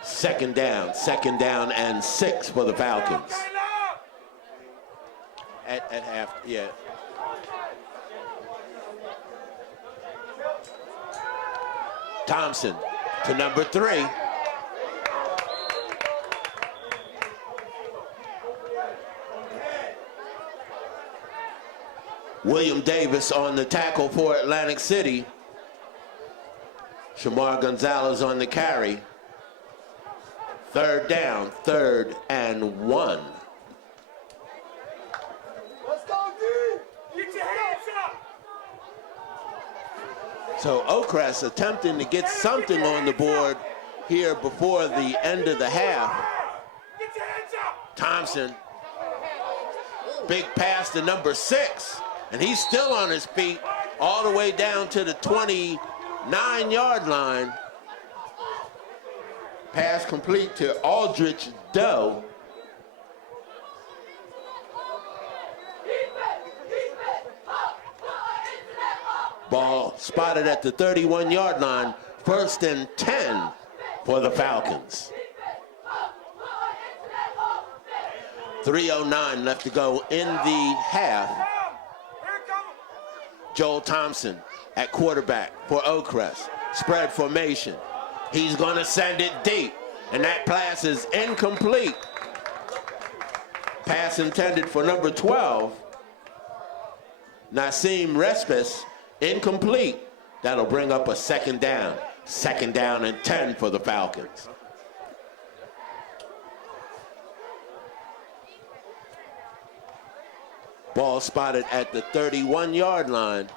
Second down and 6 for the Falcons. At half, yeah. Thompson to number 3. William Davis on the tackle for Atlantic City. Shamar Gonzalez on the carry. Third down, 3rd and 1. Let's go, D! Get your hands up! So Oakcrest attempting to get something on the board here before the end of the half. Get your hands up! Thompson, big pass to number 6, and he's still on his feet all the way down to the 29-yard line. Pass complete to Aldrich Doe. Ball spotted at the 31-yard line. 1st and 10 for the Falcons. 3:09 left to go in the half. Joel Thompson at quarterback for Oakcrest. Spread formation. He's going to send it deep, and that pass is incomplete. Pass intended for number 12, Naseem Respis, incomplete. That'll bring up a second down. 2nd down and 10 for the Falcons. Ball spotted at the 31-yard line.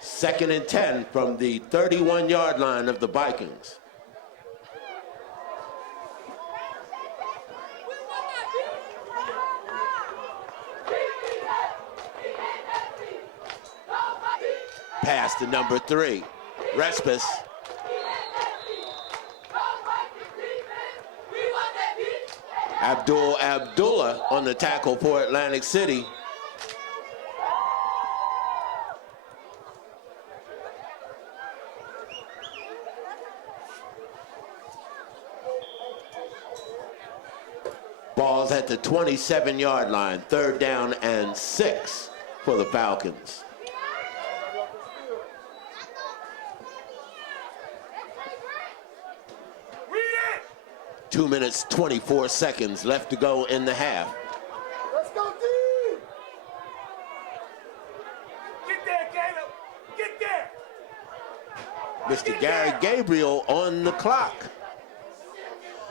2nd and 10 from the 31-yard line of the Vikings. Pass to number 3, Respis. Abdullah on the tackle for Atlantic City. Ball's at the 27-yard line. 3rd down and 6 for the Falcons. Read it! 2 minutes, 24 seconds left to go in the half. Let's go, D! Get there, Caleb! Get there! Mr. Gary Gabriel on the clock.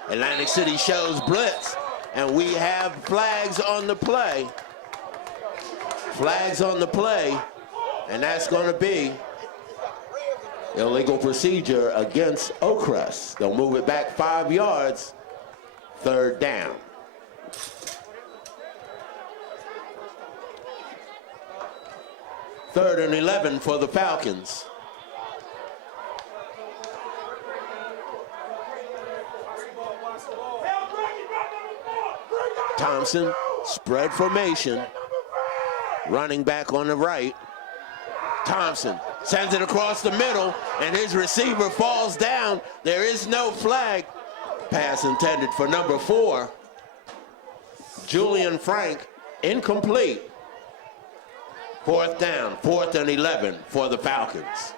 Atlantic City shows blitz, and we have flags on the play. Flags on the play, and that's going to be illegal procedure against Oakcrest. They'll move it back 5 yards, 3rd down. Third and 11 for the Falcons. Thompson, spread formation, running back on the right. Thompson sends it across the middle, and his receiver falls down. There is no flag. Pass intended for number 4, Julian Frank, incomplete. 4th down, 4th and 11 for the Falcons.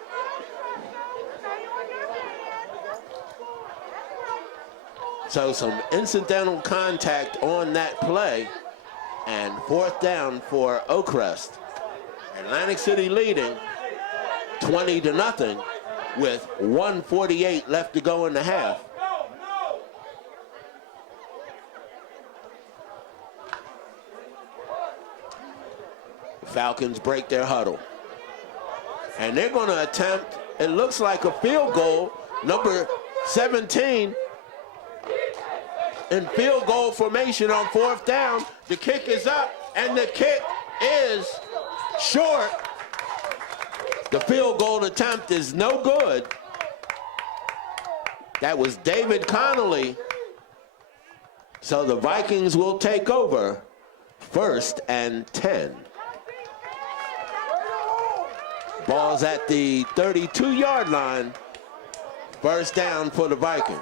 So some incidental contact on that play, and 4th down for Oakcrest. Atlantic City leading 20-0 with 1:48 left to go in the half. Falcons break their huddle, and they're going to attempt, it looks like, a field goal number 17, in field goal formation on 4th down. The kick is up, and the kick is short. The field goal attempt is no good. That was David Connolly. So the Vikings will take over 1st and 10. Ball's at the 32-yard line. 1st down for the Vikings.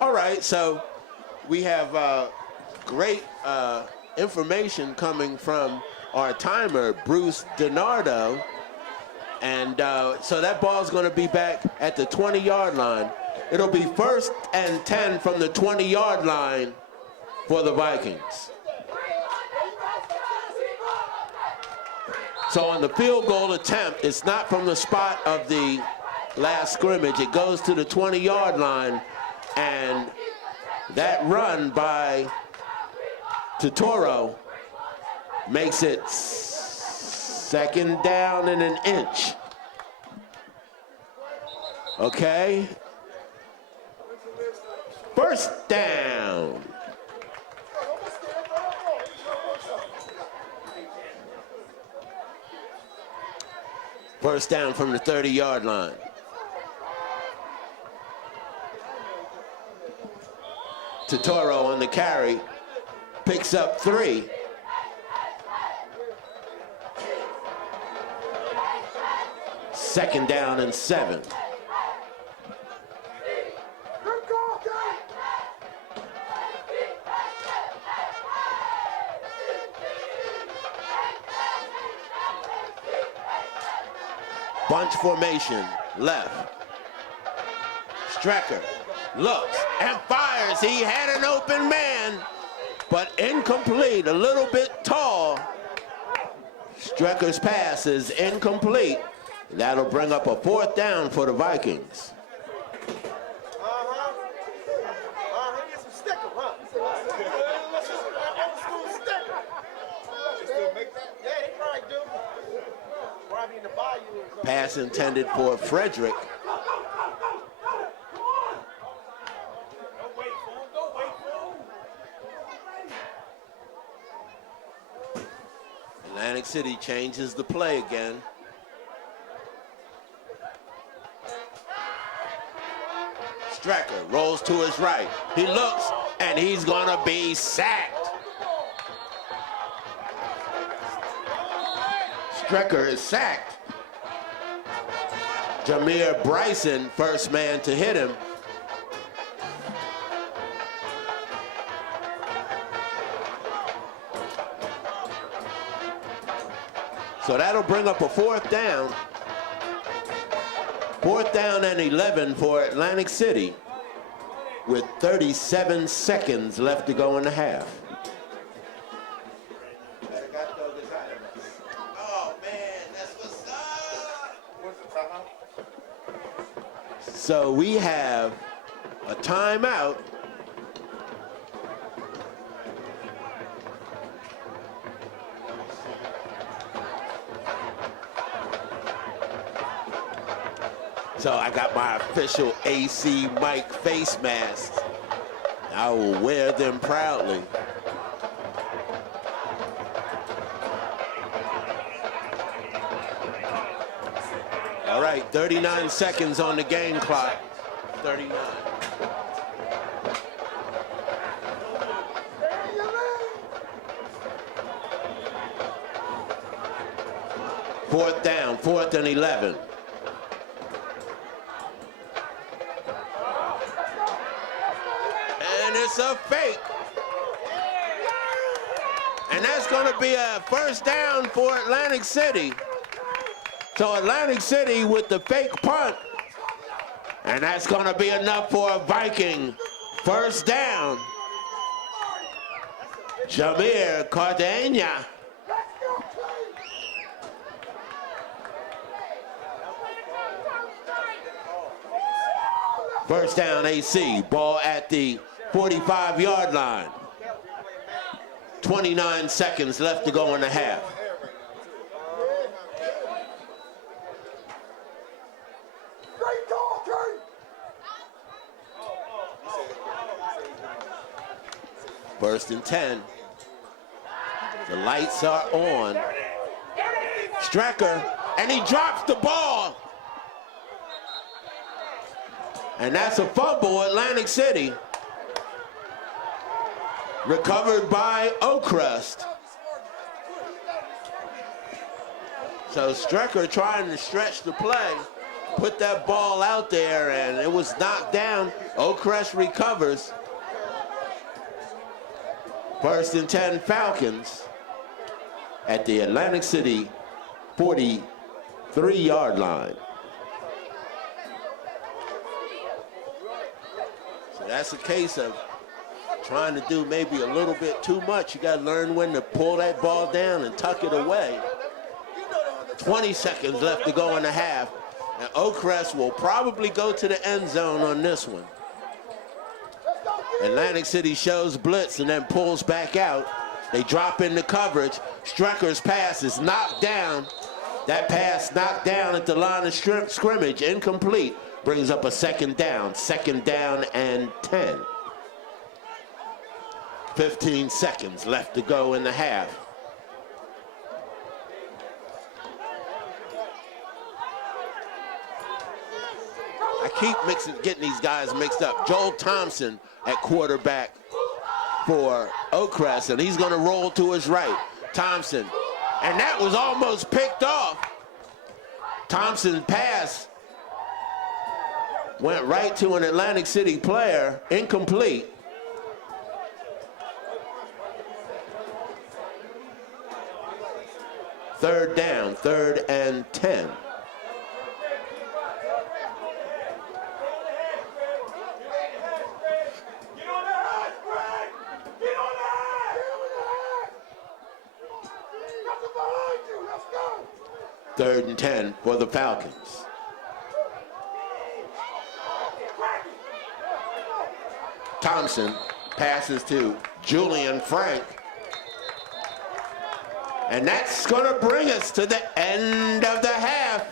All right, so we have great information coming from our timer, Bruce DiNardo. And so that ball's going to be back at the 20-yard line. It'll be 1st and 10 from the 20-yard line for the Vikings. So on the field goal attempt, it's not from the spot of the last scrimmage. It goes to the 20-yard line, and that run by Totoro makes it 2nd down and an inch. Okay. 1st down. First down from the 30-yard line. Totoro on the carry, picks up 3. Second down and 7. Bunch formation, left. Strecker looks and fires. He had an open man, but incomplete, a little bit tall. Strecker's pass is incomplete. That'll bring up a 4th down for the Vikings. Pass intended for Frederick. Atlantic City changes the play again. Strecker rolls to his right. He looks, and he's gonna be sacked. Strecker is sacked. Jameer Bryson, first man to hit him. So that'll bring up a 4th down. 4th down and 11 for Atlantic City with 37 seconds left to go in the half. Oh man, that's what's up. So we have a timeout. So I got my official AC Mike face masks. I will wear them proudly. All right, 39 seconds on the game clock. 39. Fourth down, 4th and 11. And it's a fake. And that's going to be a 1st down for Atlantic City. So Atlantic City with the fake punt. And that's going to be enough for a Viking 1st down. Jameer Cardeña. First down AC, ball at the 45-yard line. 29 seconds left to go in the half. First and 10. The lights are on. Strecker, and he drops the ball. And that's a fumble, Atlantic City. Recovered by Oakcrest. So Strecker trying to stretch the play, put that ball out there, and it was knocked down. Oakcrest recovers. First and 10 Falcons at the Atlantic City 43-yard line. So that's a case of trying to do maybe a little bit too much. You got to learn when to pull that ball down and tuck it away. 20 seconds left to go in the half. And Oakcrest will probably go to the end zone on this one. Atlantic City shows blitz and then pulls back out. They drop into coverage. Strecker's pass is knocked down. That pass knocked down at the line of scrimmage, incomplete. Brings up a second down and 10. 15 seconds left to go in the half. I keep getting these guys mixed up. Joel Thompson at quarterback for Oakcrest, and he's going to roll to his right. Thompson, and that was almost picked off. Thompson's pass went right to an Atlantic City player, incomplete. Third down, 3rd and 10. Third and 10 for the Falcons. Thompson passes to Julian Frank. And that's going to bring us to the end of the half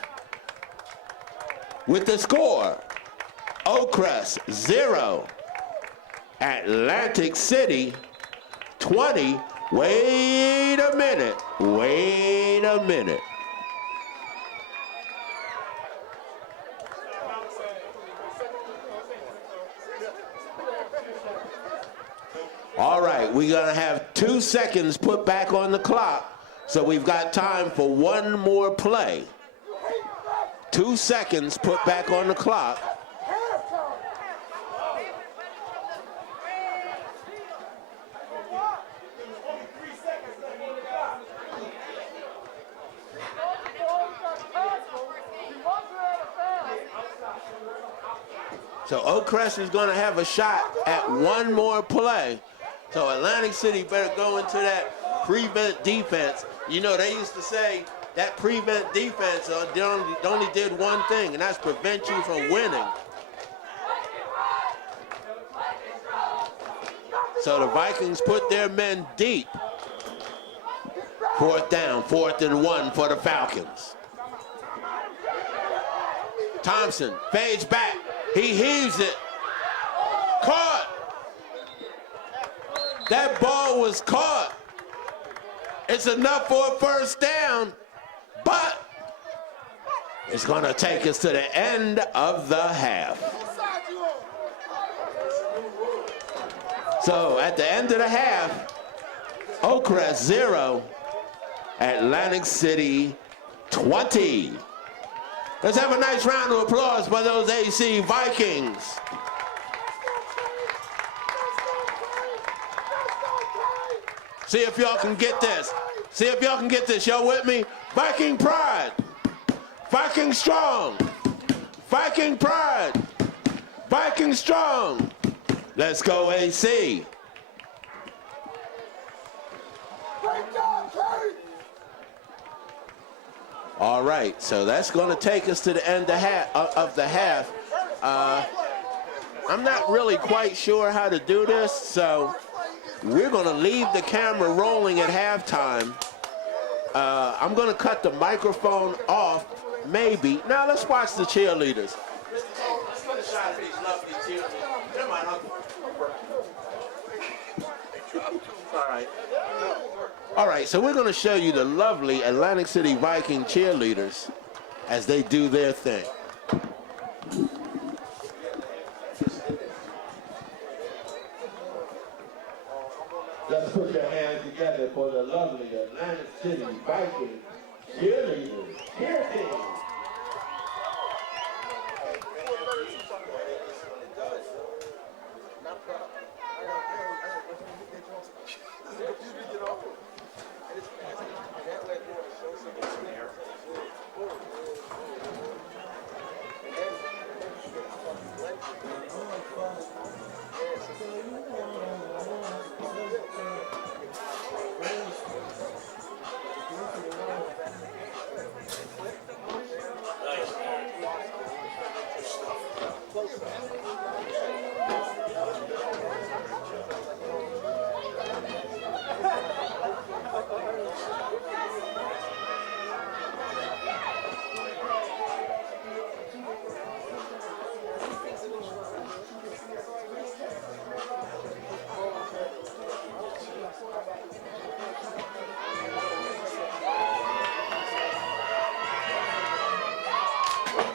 with the score. Oakcrest 0, Atlantic City 20. Wait a minute. All right, we're going to have 2 seconds put back on the clock. So we've got time for one more play. 2 seconds put back on the clock. So Oakcrest is going to have a shot at one more play. So Atlantic City better go into that prevent defense. You know, they used to say that prevent defense only did one thing, and that's prevent you from winning. So the Vikings put their men deep. 4th down, 4th and 1 for the Falcons. Thompson fades back. He heaves it. Caught. That ball was caught. It's enough for a first down, but it's going to take us to the end of the half. So at the end of the half, Oakcrest 0, Atlantic City 20. Let's have a nice round of applause for those AC Vikings. See if y'all can get this. See if y'all can get this. Y'all with me? Viking pride. Viking strong. Viking pride. Viking strong. Let's go AC. All right, so that's going to take us to the end of the half. I'm not really quite sure how to do this, so we're going to leave the camera rolling at halftime. I'm going to cut the microphone off, maybe. Now let's watch the cheerleaders. All right, so we're going to show you the lovely Atlantic City Viking cheerleaders as they do their thing. Let's put your hands together for the lovely Atlantic City Viking cheerleaders. Cheer team.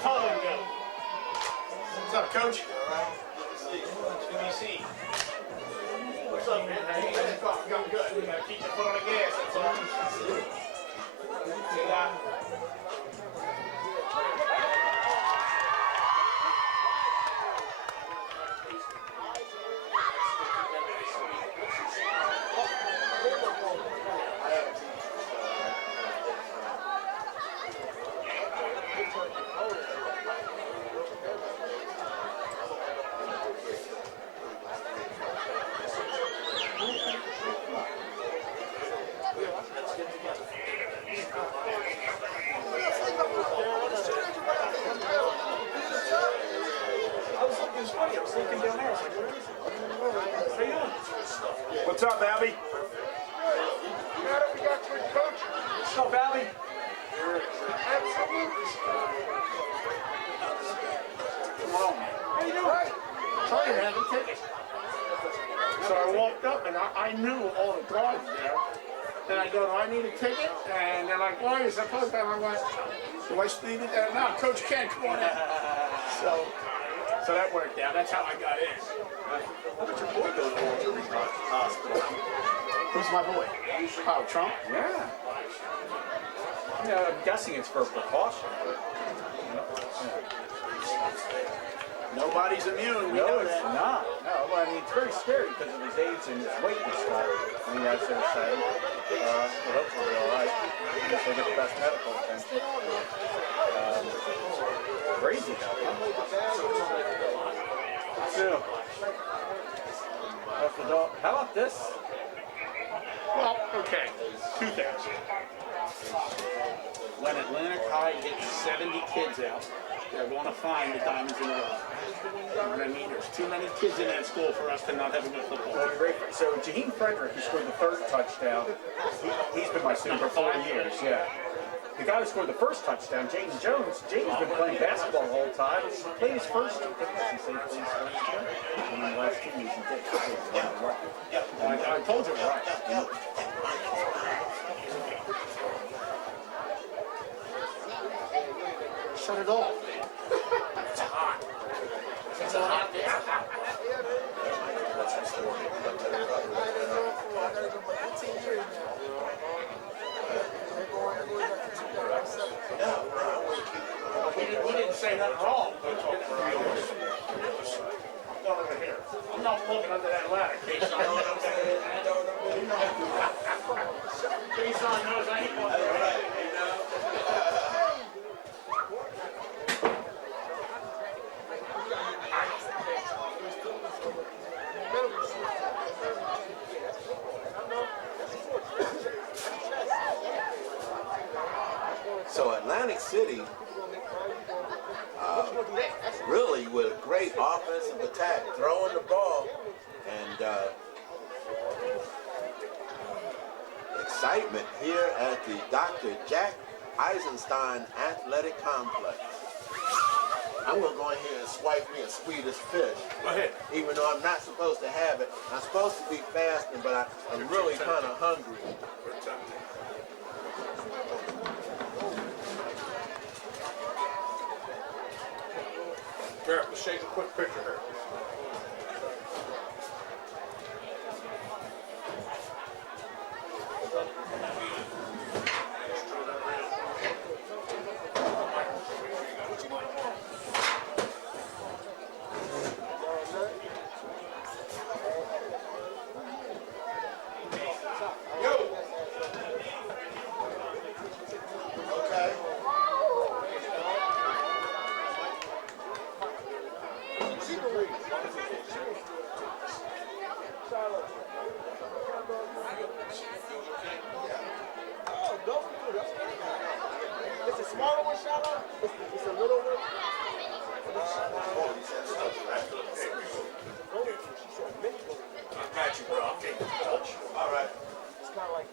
Toland go. What's up, Coach? All right. Good to see you. What's up, man? How you guys talking? I'm good. We gotta keep the foot on the gas. That's all. Yeah. What's up, Abby? What's up, Abby? Come on, man. How you doing? Sorry, man. Let me take it. So I walked up and I knew all the guards there. Then I go, do I need a ticket? And they're like, why are you supposed to? And I'm like, do I still need it? No, Coach Ken, come on in. So that worked out. That's how I got in. What's your boy doing to the hospital? Who's my boy? Oh, Trump? Yeah. Yeah, I'm guessing it's for precaution. Nobody's immune. We No, know it's that. not. No, well, I mean, it's very scary because of his age and his weight and stuff. I mean, that's what it's saying. But hopefully, all right. I guess they get the best medical attention. Crazy, though, huh? Yeah. That's the dog. How about this? Well, okay. Two things. When Atlantic High gets 70 kids out, they're going to find the diamonds in the rough. You know what I mean? There's too many kids in that school for us to not have a good football team. Great. So, Jaheim Frederick, who scored the third touchdown, he's been my student for 4 years, yeah. The guy who scored the first touchdown, Jaden Jones, Jaden's been playing basketball the whole time. He played his first year. He played his first year. And then the last 2 years, he did. I told you, right? Shut it off. It's hot. It's so hot there. He didn't say nothing wrong. I'm not looking under that ladder, Cason. Cason knows I ain't looking under that. So Atlantic City, really with a great offensive attack, throwing the ball, and excitement here at the Dr. Jack Eisenstein Athletic Complex. I'm going to go in here and swipe me a Swedish fish. Go ahead. Even though I'm not supposed to have it. I'm supposed to be fasting, but I'm really kind of hungry. Here, let's take a quick picture here. It's a smaller one, Shallow? It's a little one? I got you, bro. I'll take the touch. All right. It's kind of like...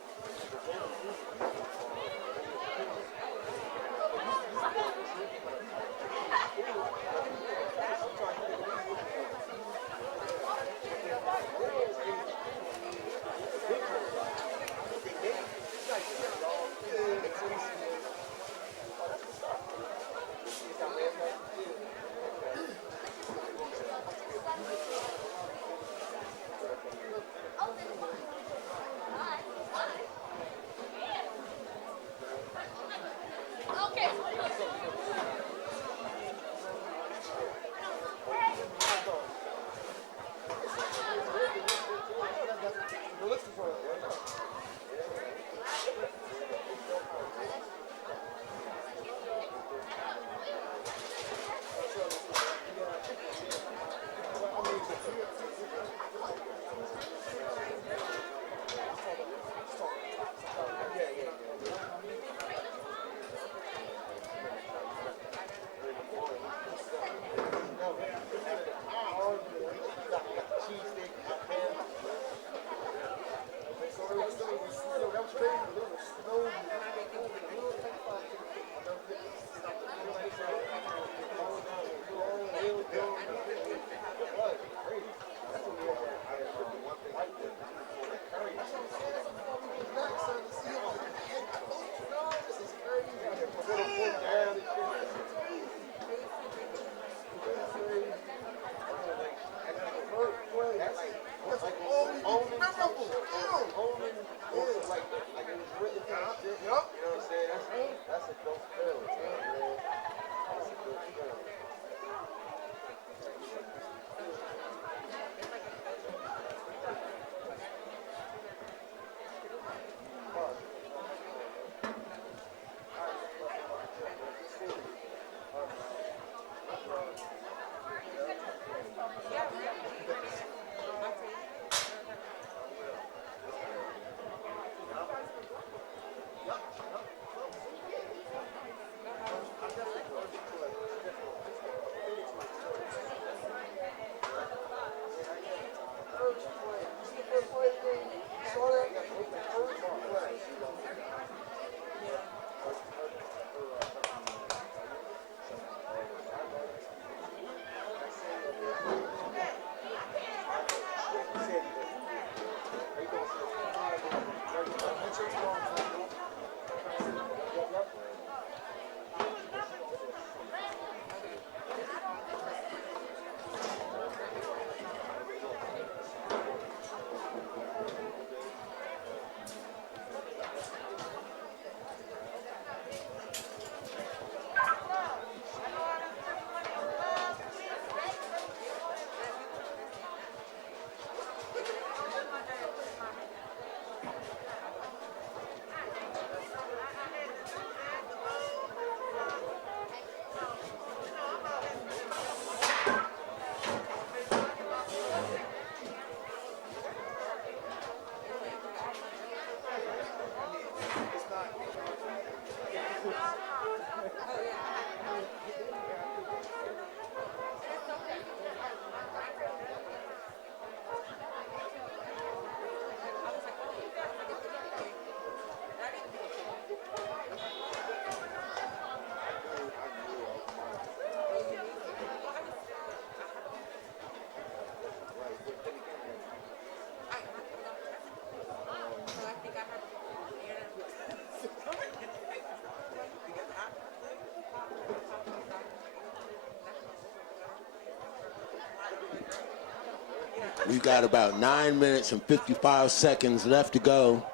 We've got about 9 minutes and 55 seconds left to go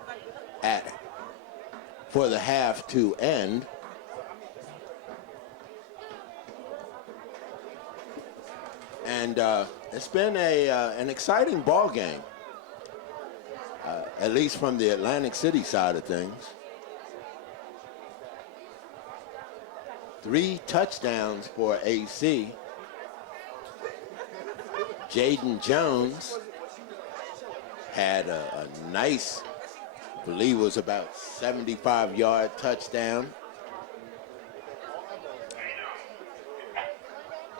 for the half to end. And it's been an exciting ball game, at least from the Atlantic City side of things. 3 touchdowns for AC. Jaden Jones had a nice, I believe it was about 75-yard touchdown.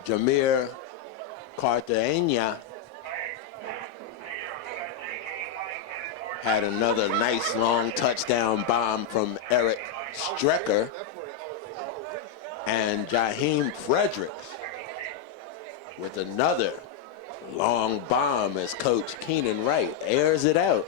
Jameer Cartagena had another nice long touchdown bomb from Eric Strecker. And Jaheim Fredericks with another long bomb as Coach Keenan Wright airs it out.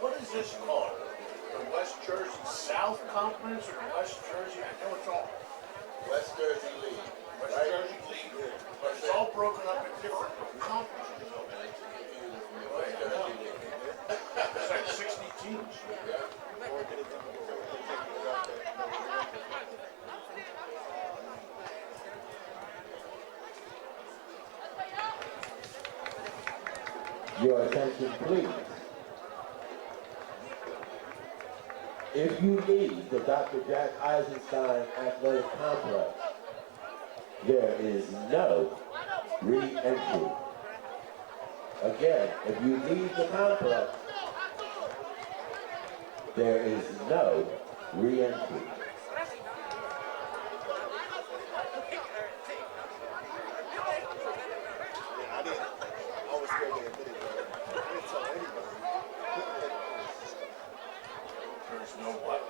What is this called? The West Jersey South Conference or West Jersey? I know it's all West Jersey League. West Jersey League, but it's all broken up in different conferences. It's like 60 teams. Your attention, please. If you leave the Dr. Jack Eisenstein Athletic Complex, there is no re-entry. Again, if you leave the complex, there is no re-entry. There's no what?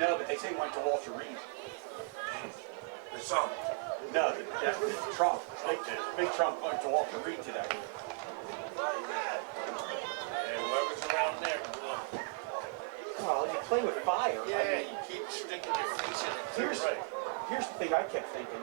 No, but they say he went to Walter Reed. There's some. No, that's Trump. Big Trump going to Walter Reed today. And whoever's around there. Well, you play with fire. Yeah, you keep sticking your face in it. Here's the thing I kept thinking.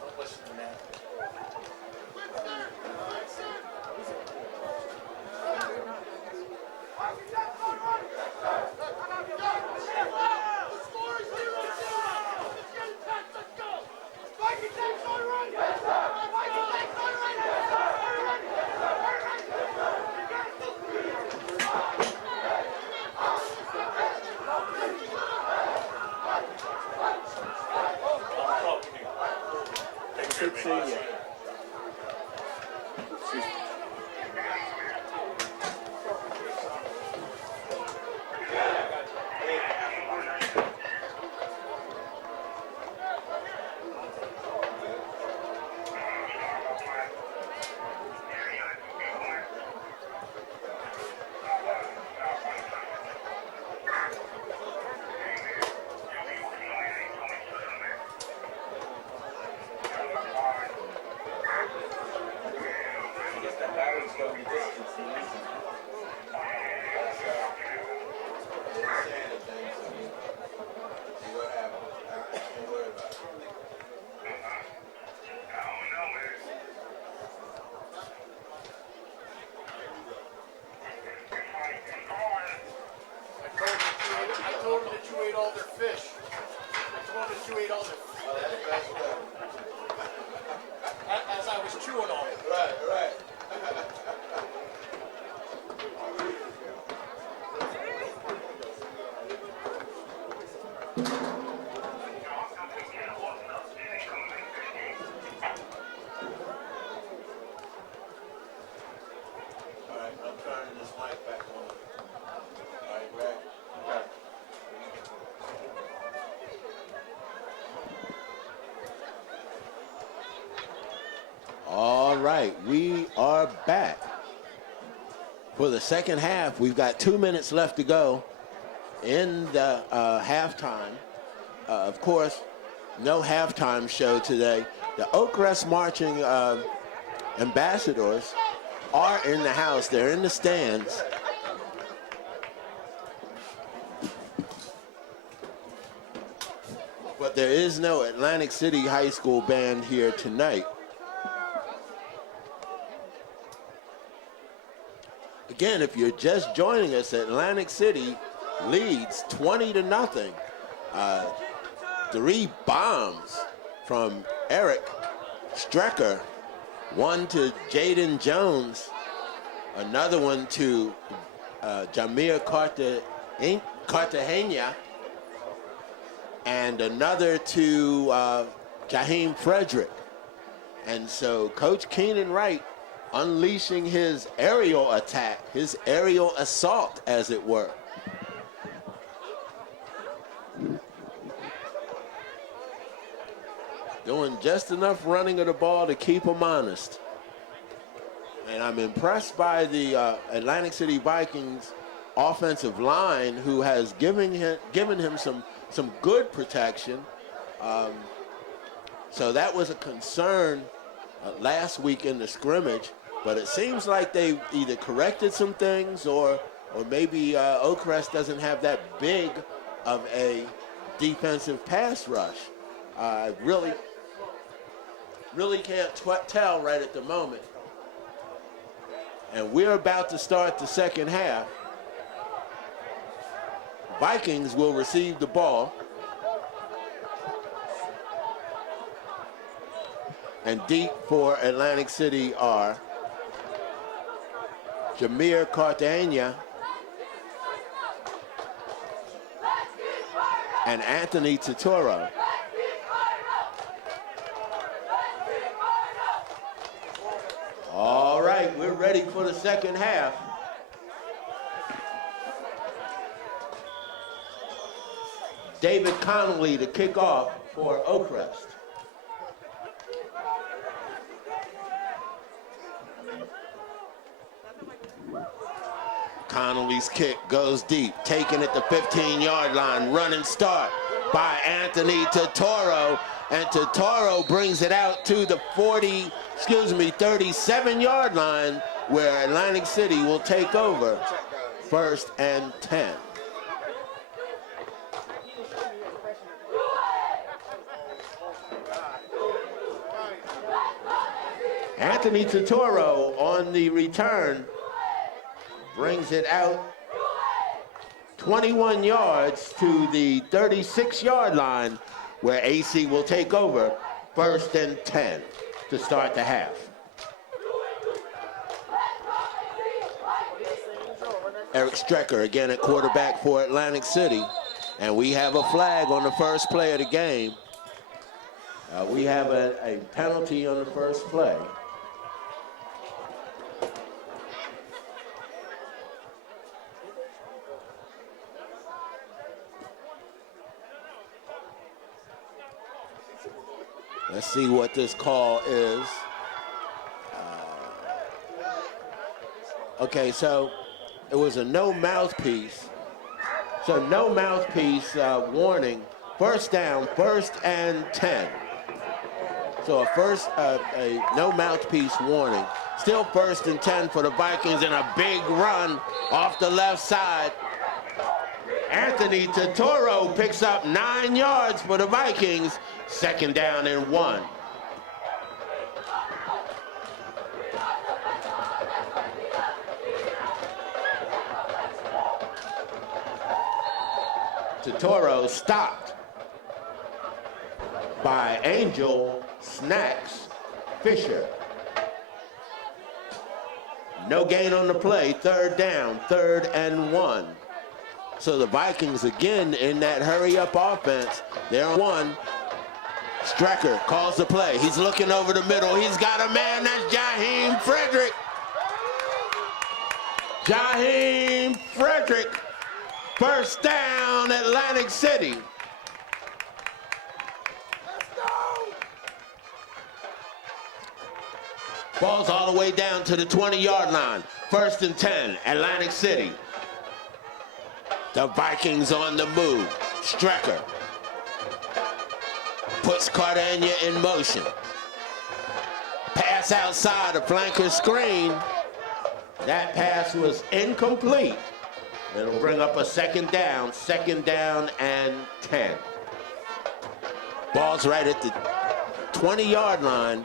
Don't listen to that. Good seeing you. I told them that you ate all their fish. I told them that you ate all their as I was chewing on it. Right. All right, I'm turning this mic back on. All right, Greg. All right, we are back. For the second half, we've got 2 minutes left to go in the halftime. Of course, no halftime show today. The Oakcrest marching ambassadors are in the house. They're in the stands. But there is no Atlantic City High School band here tonight. Again, if you're just joining us, Atlantic City leads 20-0. 3 bombs from Eric Strecker. One to Jaden Jones. Another one to Jamir Cartagena. And another to Jaheim Frederick. And so Coach Keenan Wright unleashing his aerial attack, his aerial assault, as it were. Doing just enough running of the ball to keep him honest. And I'm impressed by the Atlantic City Vikings offensive line, who has given him some good protection. So that was a concern last week in the scrimmage, but it seems like they either corrected some things or maybe Oakcrest doesn't have that big of a defensive pass rush. I really can't tell right at the moment. And we're about to start the second half. Vikings will receive the ball. And deep for Atlantic City are Jamir Cartagena and Anthony Totoro. All right, we're ready for the second half. David Connolly to kick off for Oakcrest. Connolly's kick goes deep, taken at the 15-yard line, running start by Anthony Totoro, and Totoro brings it out to the 37-yard line where Atlantic City will take over 1st and 10. Anthony Totoro on the return brings it out 21 yards to the 36-yard line where AC will take over 1st and 10 to start the half. Eric Strecker again at quarterback for Atlantic City. And we have a flag on the first play of the game. We have a penalty on the first play. Let's see what this call is. Okay, so it was a no mouthpiece. So no mouthpiece warning. First down, 1st and 10. So a no mouthpiece warning. Still 1st and 10 for the Vikings, and a big run off the left side. Anthony Totoro picks up 9 yards for the Vikings. 2nd down and 1. Totoro stopped by Angel Snacks Fisher. No gain on the play, 3rd down, 3rd and 1. So the Vikings again in that hurry-up offense. They're on 1. Strecker calls the play. He's looking over the middle. He's got a man. That's Jaheim Frederick. Jaheim Frederick. 1st down, Atlantic City. Ball's all the way down to the 20-yard line. 1st and 10, Atlantic City. The Vikings on the move. Strecker puts Cardania in motion. Pass outside a flanker screen. That pass was incomplete. It'll bring up a 2nd down and 10. Ball's right at the 20-yard line.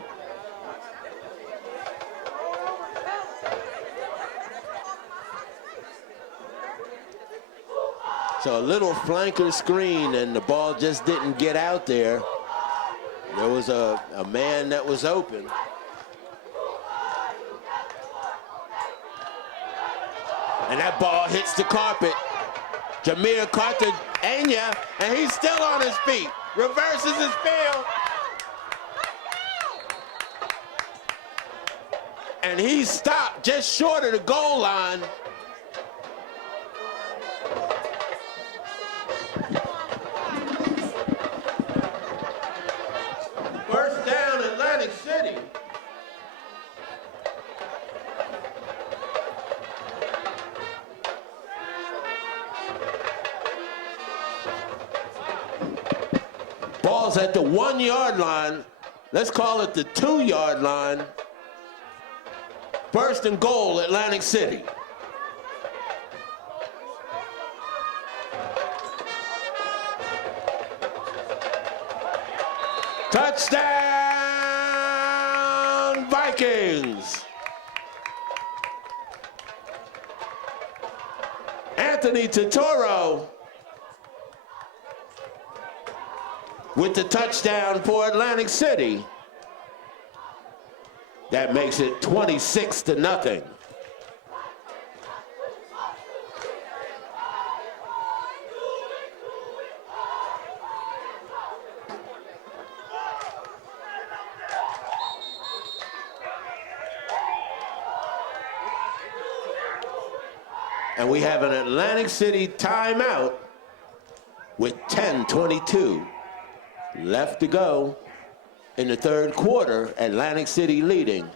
So a little flanker screen, and the ball just didn't get out there. There was a man that was open. And that ball hits the carpet. Jameer Cartagena, and he's still on his feet. Reverses his field. And he stopped just short of the goal line. First down, Atlantic City. Ball's at the 1-yard line. Let's call it the 2-yard line. 1st and goal, Atlantic City. Touchdown, Vikings. Anthony Totoro with the touchdown for Atlantic City. That makes it 26-0. And we have an Atlantic City timeout with 10:22 left to go in the third quarter. Atlantic City leading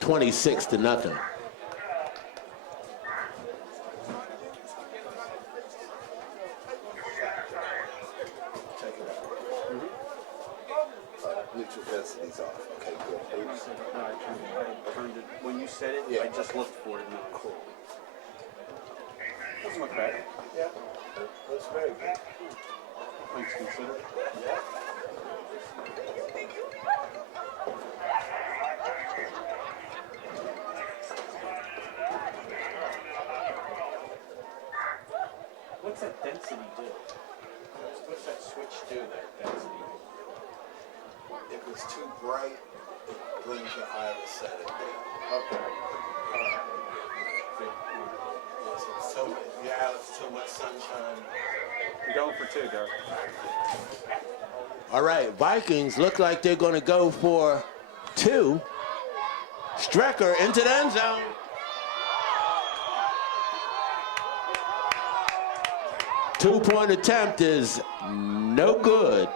26-0. Neutral density's off. Okay, good. I turned it, when you said it, Yeah. I just looked for it and it cool. Doesn't look bad. Yeah, that's very good. Things considered. Yeah. What's that density do? What's that switch do there, density? If it's too bright, it brings your iris setting down. Okay. Yes, it's so if you have too much sunshine. You're going for two, Derek. All right, Vikings look like they're going to go for two. Strecker into the end zone. Two-point attempt is no good.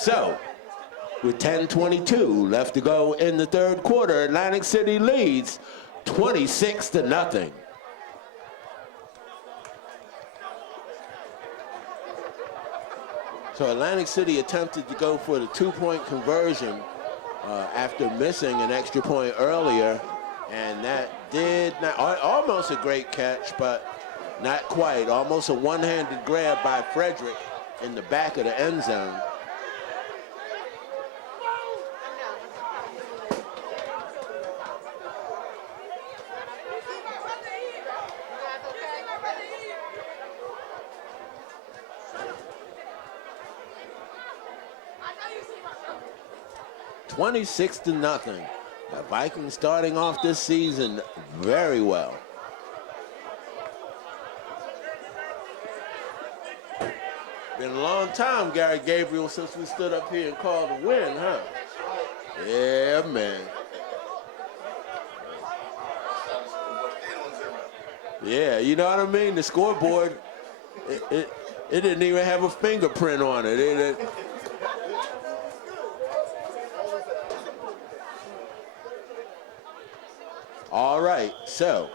So, with 10:22 left to go in the third quarter, Atlantic City leads 26-0. So Atlantic City attempted to go for the two-point conversion after missing an extra point earlier, and that did not, almost a great catch, but not quite. Almost a one-handed grab by Frederick in the back of the end zone. $26-0. The Vikings starting off this season very well. Been a long time, Gary Gabriel, since we stood up here and called a win, huh? Yeah, man. Yeah, you know what I mean? The scoreboard, it didn't even have a fingerprint on it. All right, so.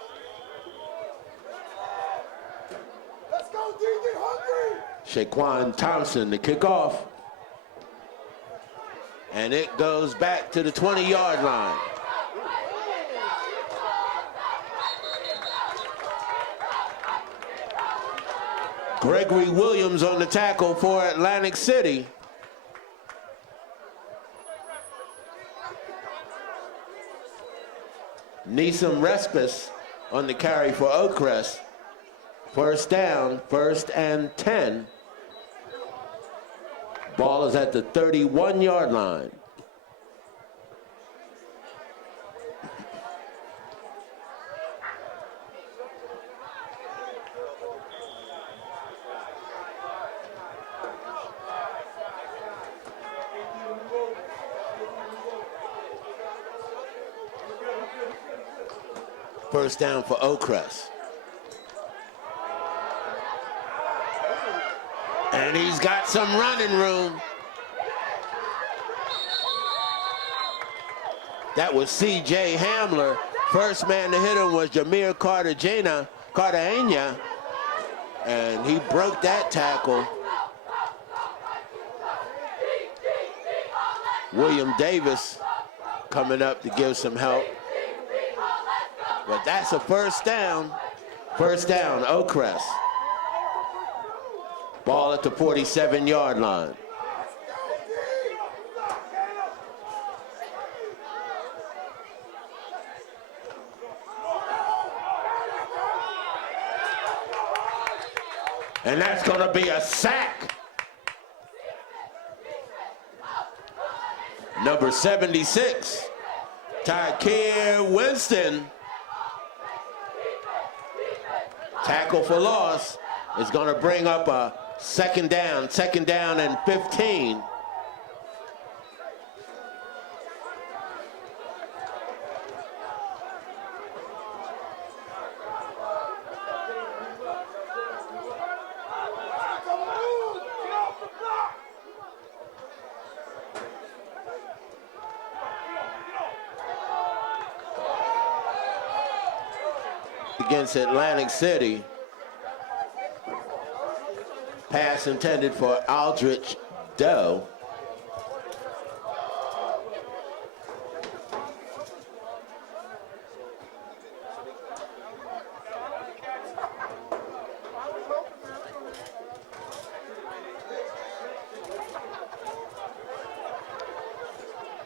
Let's go, DJ Hungry! Shaquan Thompson to kick off. And it goes back to the 20-yard line. Gregory Williams on the tackle for Atlantic City. Neeson Respis on the carry for Oakcrest. First down, 1st and 10. Ball is at the 31-yard line. First down for Oakcrest. And he's got some running room. That was C.J. Hamler. First man to hit him was Jameer Cartagena, and he broke that tackle. William Davis coming up to give some help. But that's a first down. First down, Oakcrest. Ball at the 47-yard line. And that's going to be a sack. Number 76, Tykeer Winston. Tackle for loss is going to bring up a second down and 15. against Atlantic City. Pass intended for Aldrich Doe.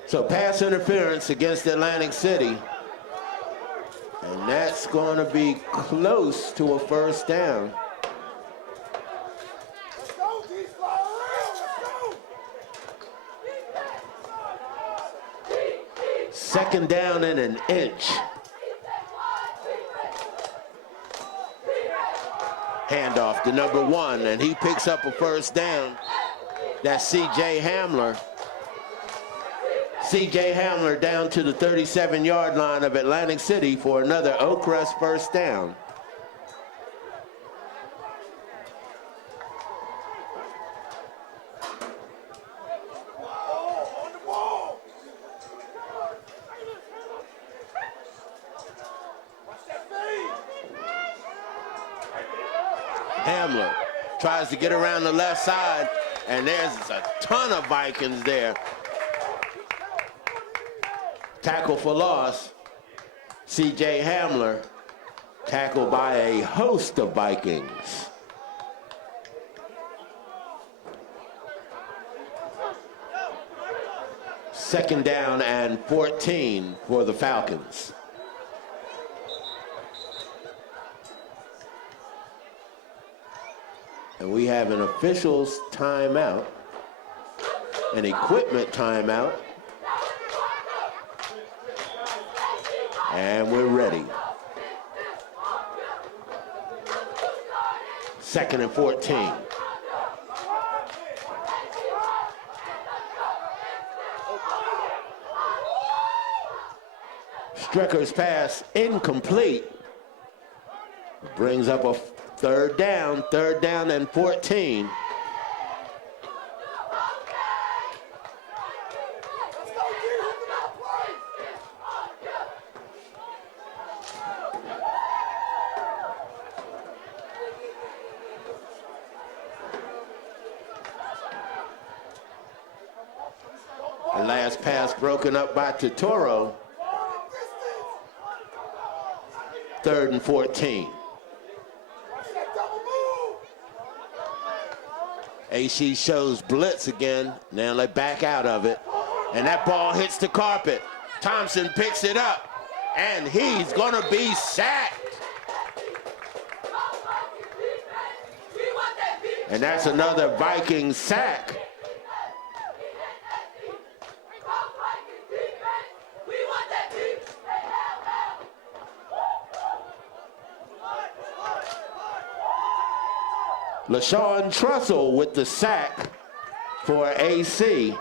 So pass interference against Atlantic City. And that's going to be close to a first down. Second down and an inch. Handoff to number 1, and he picks up a first down. That's C.J. Hamler. C.J. Hamler down to the 37-yard line of Atlantic City for another Oakcrest first down. Hamler tries to get around the left side, and there's a ton of Vikings there. Tackle for loss. C.J. Hamler tackled by a host of Vikings. Second down and 14 for the Falcons. And we have an officials timeout, an equipment timeout, and we're ready. Second and 14. Strecker's pass incomplete. Brings up a third down and 14. The last pass broken up by Totoro. Third and 14. ACHS shows blitz again. Now they back out of it. And that ball hits the carpet. Thompson picks it up. And he's going to be sacked. And that's another Viking sack. LaShawn Trussell with the sack for AC.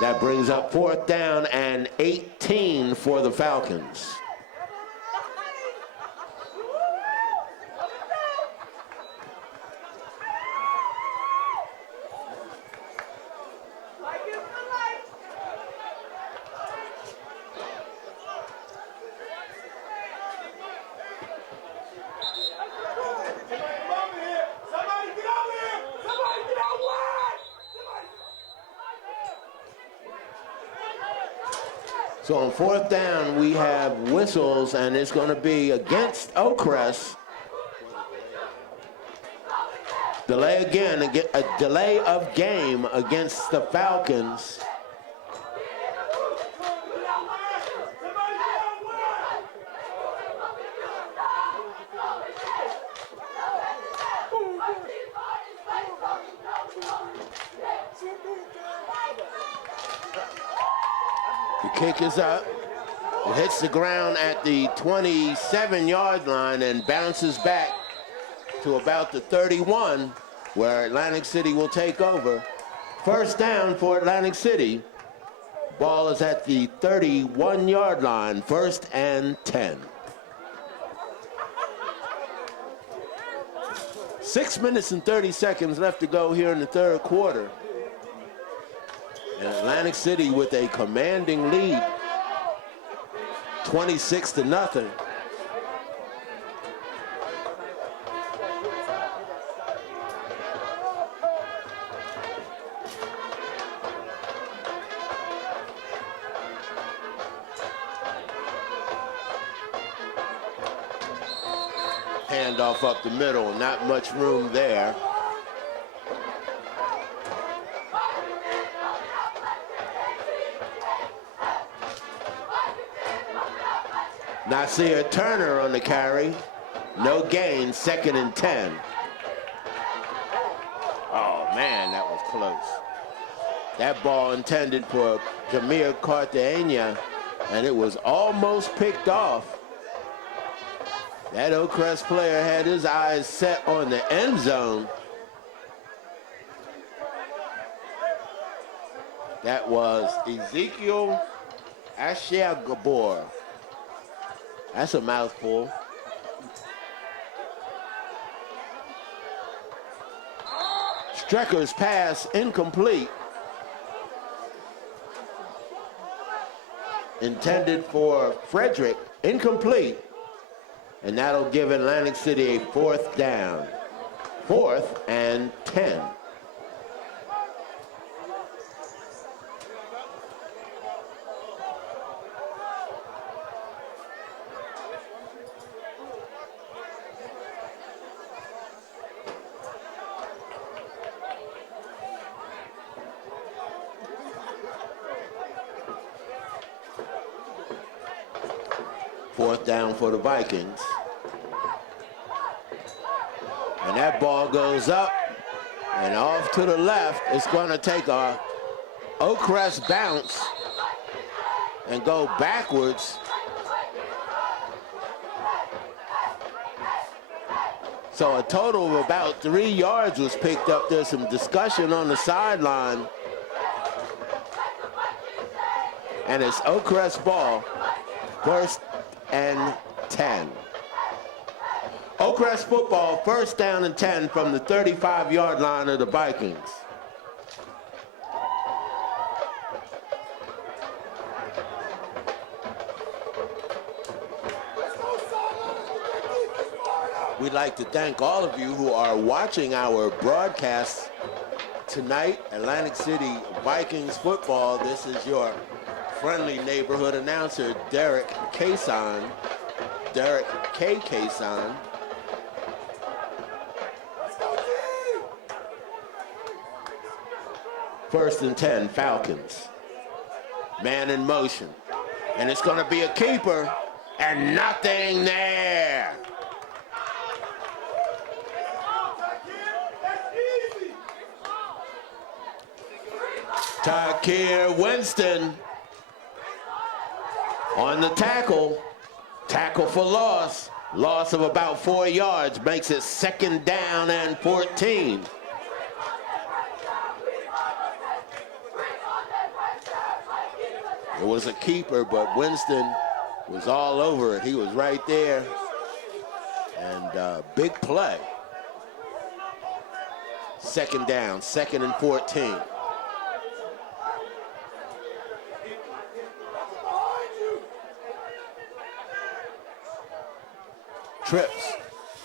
That brings up fourth down and 18 for the Falcons. So on fourth down, we have whistles, and it's going to be against Oakcrest. Delay again, a delay of game against the Falcons. The kick is up. It hits the ground at the 27-yard line and bounces back to about the 31, where Atlantic City will take over. First down for Atlantic City. Ball is at the 31-yard line, first and 10. 6 minutes and 30 seconds left to go here in the third quarter. And Atlantic City with a commanding lead. 26-0. Handoff up the middle, not much room there. Nasir Turner on the carry. No gain, 2nd and 10. Oh man, that was close. That ball intended for Jameer Cartagena, and it was almost picked off. That Oakcrest player had his eyes set on the end zone. That was Ezekiel Ashiagabor. That's a mouthful. Strecker's pass incomplete. Intended for Frederick, incomplete. And that'll give Atlantic City a 4th down. 4th and 10. Fourth down for the Vikings. And that ball goes up and off to the left. It's going to take a Oakcrest bounce and go backwards. So a total of about 3 yards was picked up. There's some discussion on the sideline. And it's Oakcrest ball, 1st and 10. Oakcrest football, 1st down and 10 from the 35-yard line of the Vikings. We'd like to thank all of you who are watching our broadcast tonight. Atlantic City Vikings football. This is your friendly neighborhood announcer, Derek Cason. Derek K. Cason. First and 10, Falcons. Man in motion. And it's going to be a keeper, and nothing there. Takir Winston on the tackle. Tackle for loss. Loss of about 4 yards makes it 2nd down and 14. It was a keeper, but Winston was all over it. He was right there. And big play. 2nd down, 2nd and 14. Trips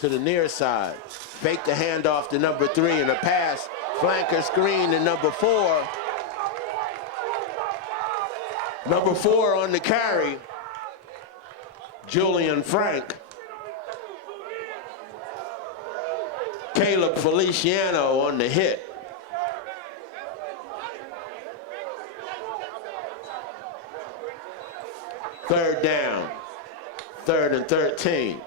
to the near side. Fake the handoff to number 3 and a pass. Flanker screen to number 4. Number 4 on the carry. Julian Frank. Caleb Feliciano on the hit. Third down. 3rd and 13.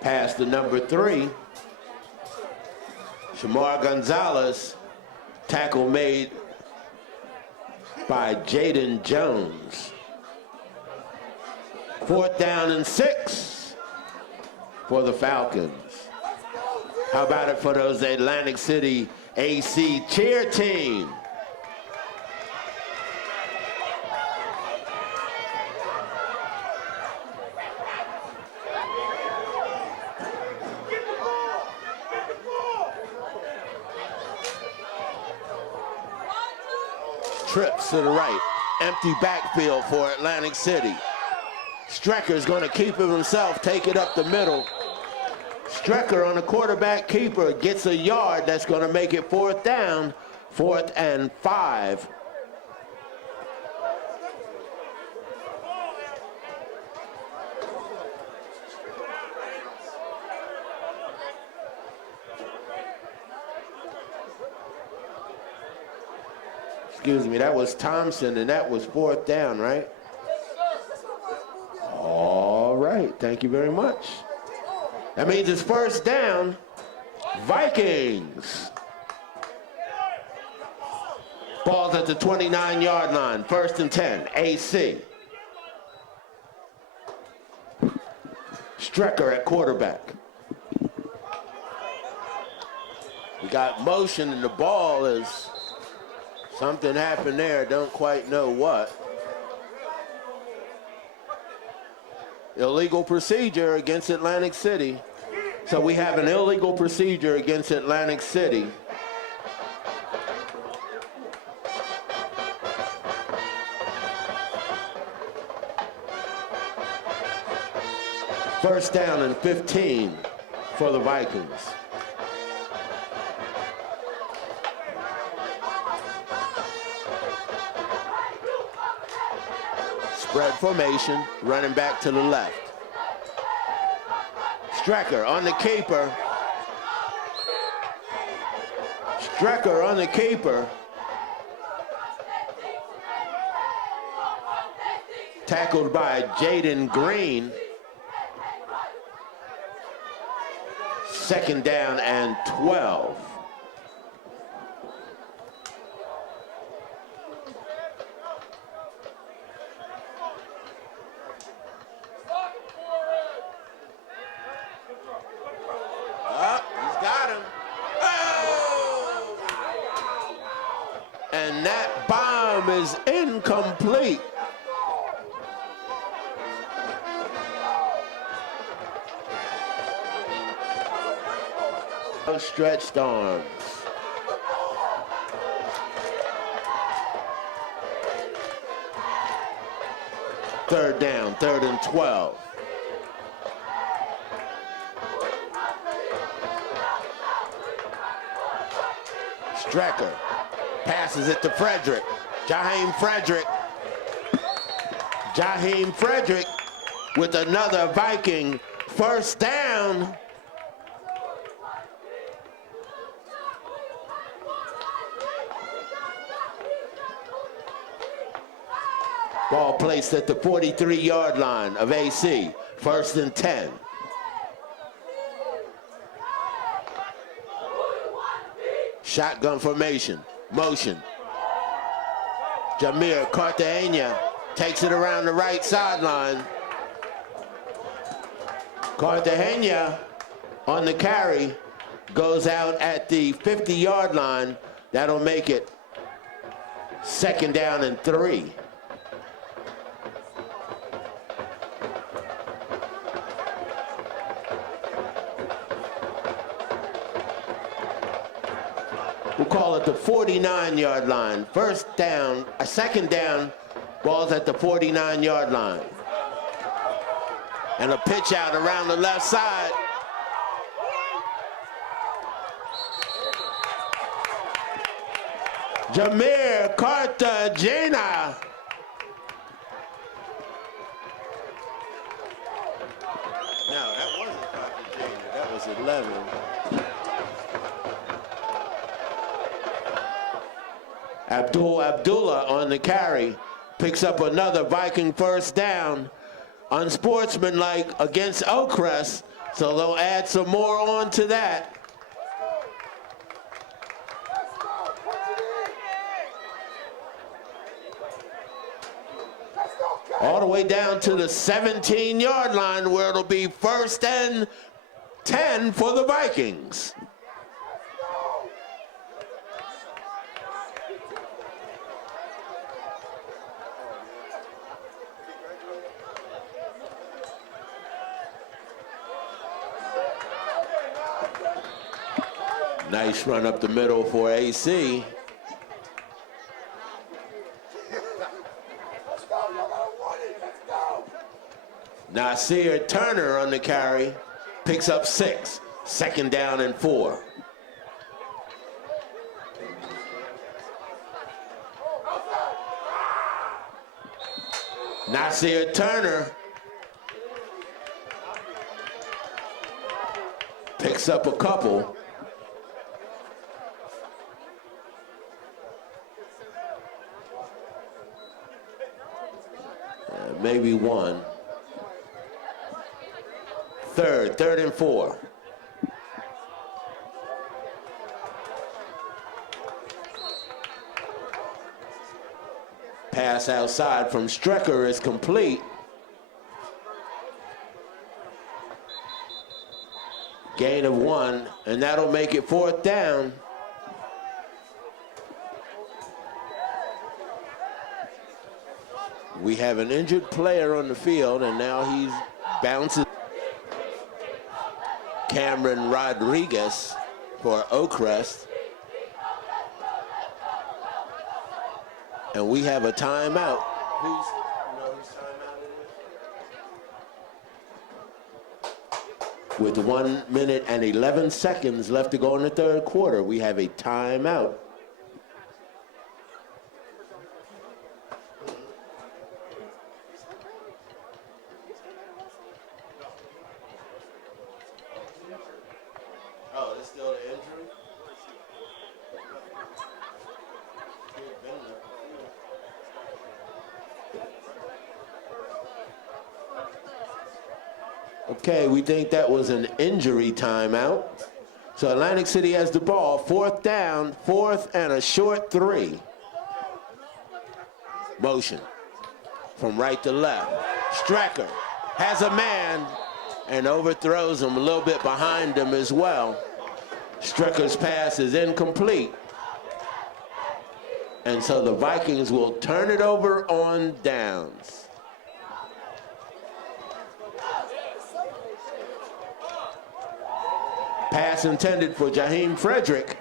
Pass to number 3. Shamar Gonzalez. Tackle made by Jaden Jones. 4th down and 6 for the Falcons. How about it for those Atlantic City AC cheer team? trips to the right. Empty backfield for Atlantic City. Strecker's going to keep it himself, take it up the middle. Strecker on the quarterback keeper gets a yard. That's going to make it 4th down, 4th and 5. Excuse me, that was Thompson, and that was 4th down, right? All right, thank you very much. That means it's 1st down, Vikings. Ball's at the 29-yard line, 1st and 10, AC. Strecker at quarterback. We got motion, and the ball is... Something happened there, don't quite know what. Illegal procedure against Atlantic City. So we have an illegal procedure against Atlantic City. First down and 15 for the Vikings. Spread formation, running back to the left. Strecker on the keeper. Strecker on the keeper. Tackled by Jaden Green. 2nd down and 12. And that bomb is incomplete. Stretched arms. Third down, 3rd and 12. Strecker passes it to Frederick. Jaheim Frederick with another Viking 1st down. Ball placed at the 43-yard line of AC. 1st and 10. Shotgun formation. Motion. Jamir Cartagena takes it around the right sideline. Cartagena on the carry goes out at the 50-yard line. That'll make it 2nd down and 3. We'll call it the 49-yard line. 2nd down, ball's at the 49-yard line. And a pitch out around the left side. Jamir Cartagena. No, that wasn't Cartagena. That was 11. Abdullah on the carry picks up another Viking 1st down. Unsportsmanlike against Oakcrest, so they'll add some more on to that. All the way down to the 17-yard line where it'll be 1st and 10 for the Vikings. Nice run up the middle for AC. Nasir Turner on the carry, picks up 6. 2nd down and 4. Nasir Turner picks up a couple. Maybe one. 3rd and 4. Pass outside from Strecker is complete. Gain of 1, and that'll make it 4th down. We have an injured player on the field, and now he's bouncing. Cameron Rodriguez for Oakcrest. And we have a timeout. Whose timeout it is? With 1 minute and 11 seconds left to go in the 3rd quarter, we have a timeout. Oh, it's still an injury? Okay, we think that was an injury timeout. So Atlantic City has the ball, 4th down, 4th and a short 3. Motion from right to left. Strecker has a man and overthrows him a little bit behind him as well. Strecker's pass is incomplete. And so the Vikings will turn it over on downs. Pass intended for Jaheim Frederick.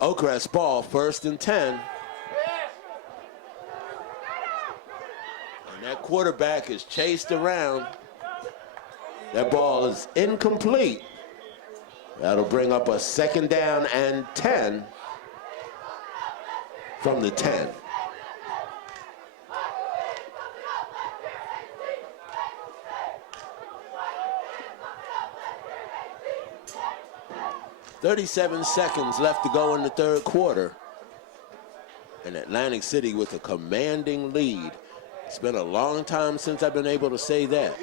Oakcrest ball, 1st and 10. And that quarterback is chased around. That ball is incomplete. That'll bring up a 2nd down and 10 from the 10. .37 seconds left to go in the 3rd quarter. And Atlantic City with a commanding lead. It's been a long time since I've been able to say that.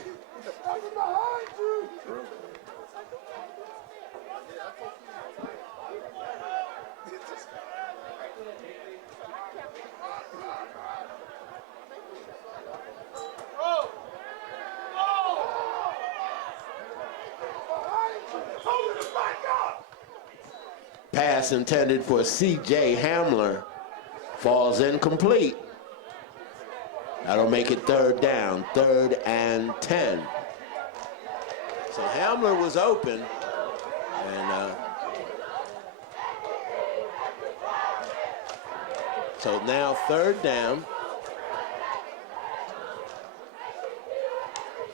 Pass intended for C.J. Hamler falls incomplete. That'll make it 3rd down, 3rd and 10. So Hamler was open, and so now 3rd down.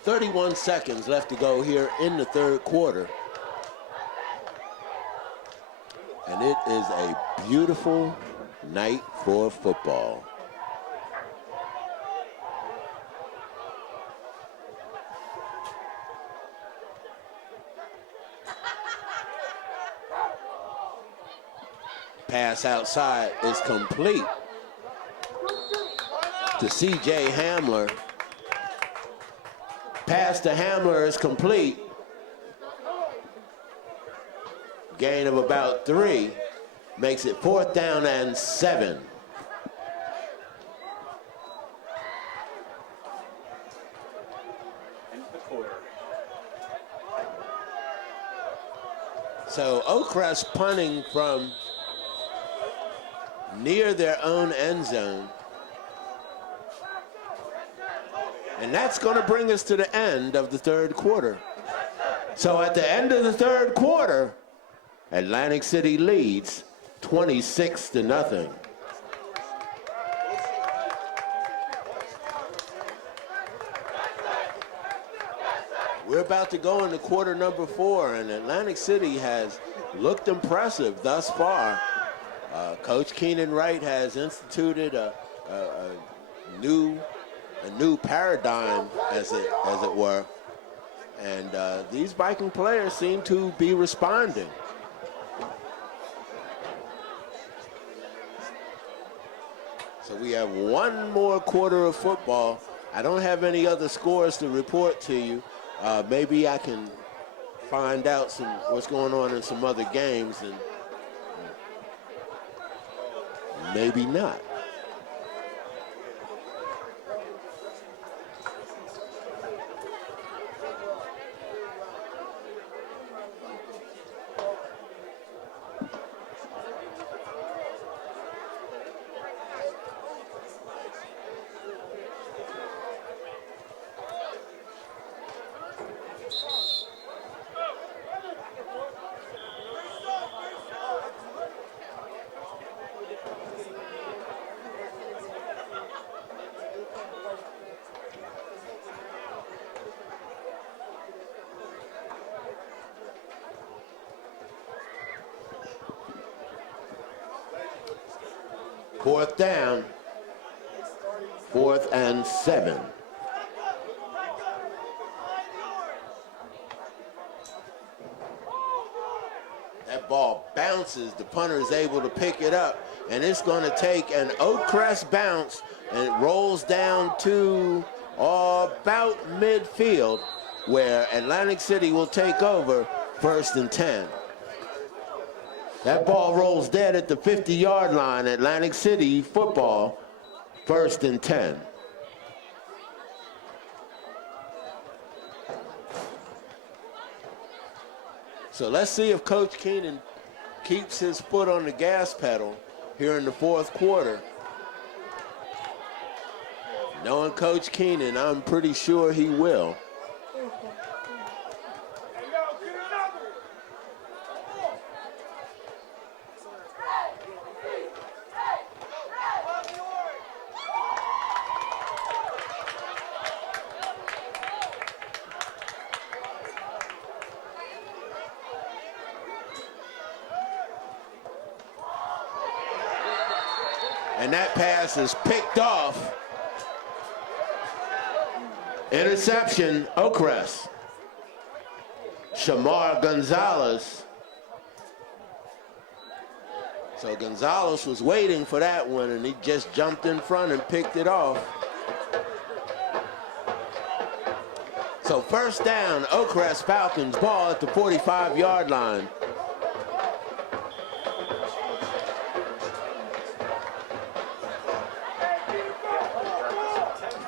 31 seconds left to go here in the 3rd quarter. And it is a beautiful night for football. Pass outside is complete to C.J. Hamler. Pass to Hamler is complete. Gain of about 3 makes it 4th down and 7. End of the quarter. So Oakcrest punting from near their own end zone. And that's going to bring us to the end of the 3rd quarter. So at the end of the 3rd quarter, Atlantic City leads 26-0. We're about to go into quarter number 4, and Atlantic City has looked impressive thus far. Coach Keenan Wright has instituted a new paradigm, as it were, and these Viking players seem to be responding. So we have one more quarter of football. I don't have any other scores to report to you. Maybe I can find out what's going on in some other games, and maybe not. Fourth down, 4th and 7. That ball bounces. The punter is able to pick it up, and it's going to take an Oakcrest bounce, and it rolls down to about midfield, where Atlantic City will take over 1st and 10. That ball rolls dead at the 50-yard line. Atlantic City football, 1st and 10. So let's see if Coach Keenan keeps his foot on the gas pedal here in the 4th quarter. Knowing Coach Keenan, I'm pretty sure he will. And that pass is picked off. Interception, Oakcrest. Shamar Gonzalez. So Gonzalez was waiting for that one, and he just jumped in front and picked it off. So 1st down, Oakcrest Falcons, ball at the 45-yard line.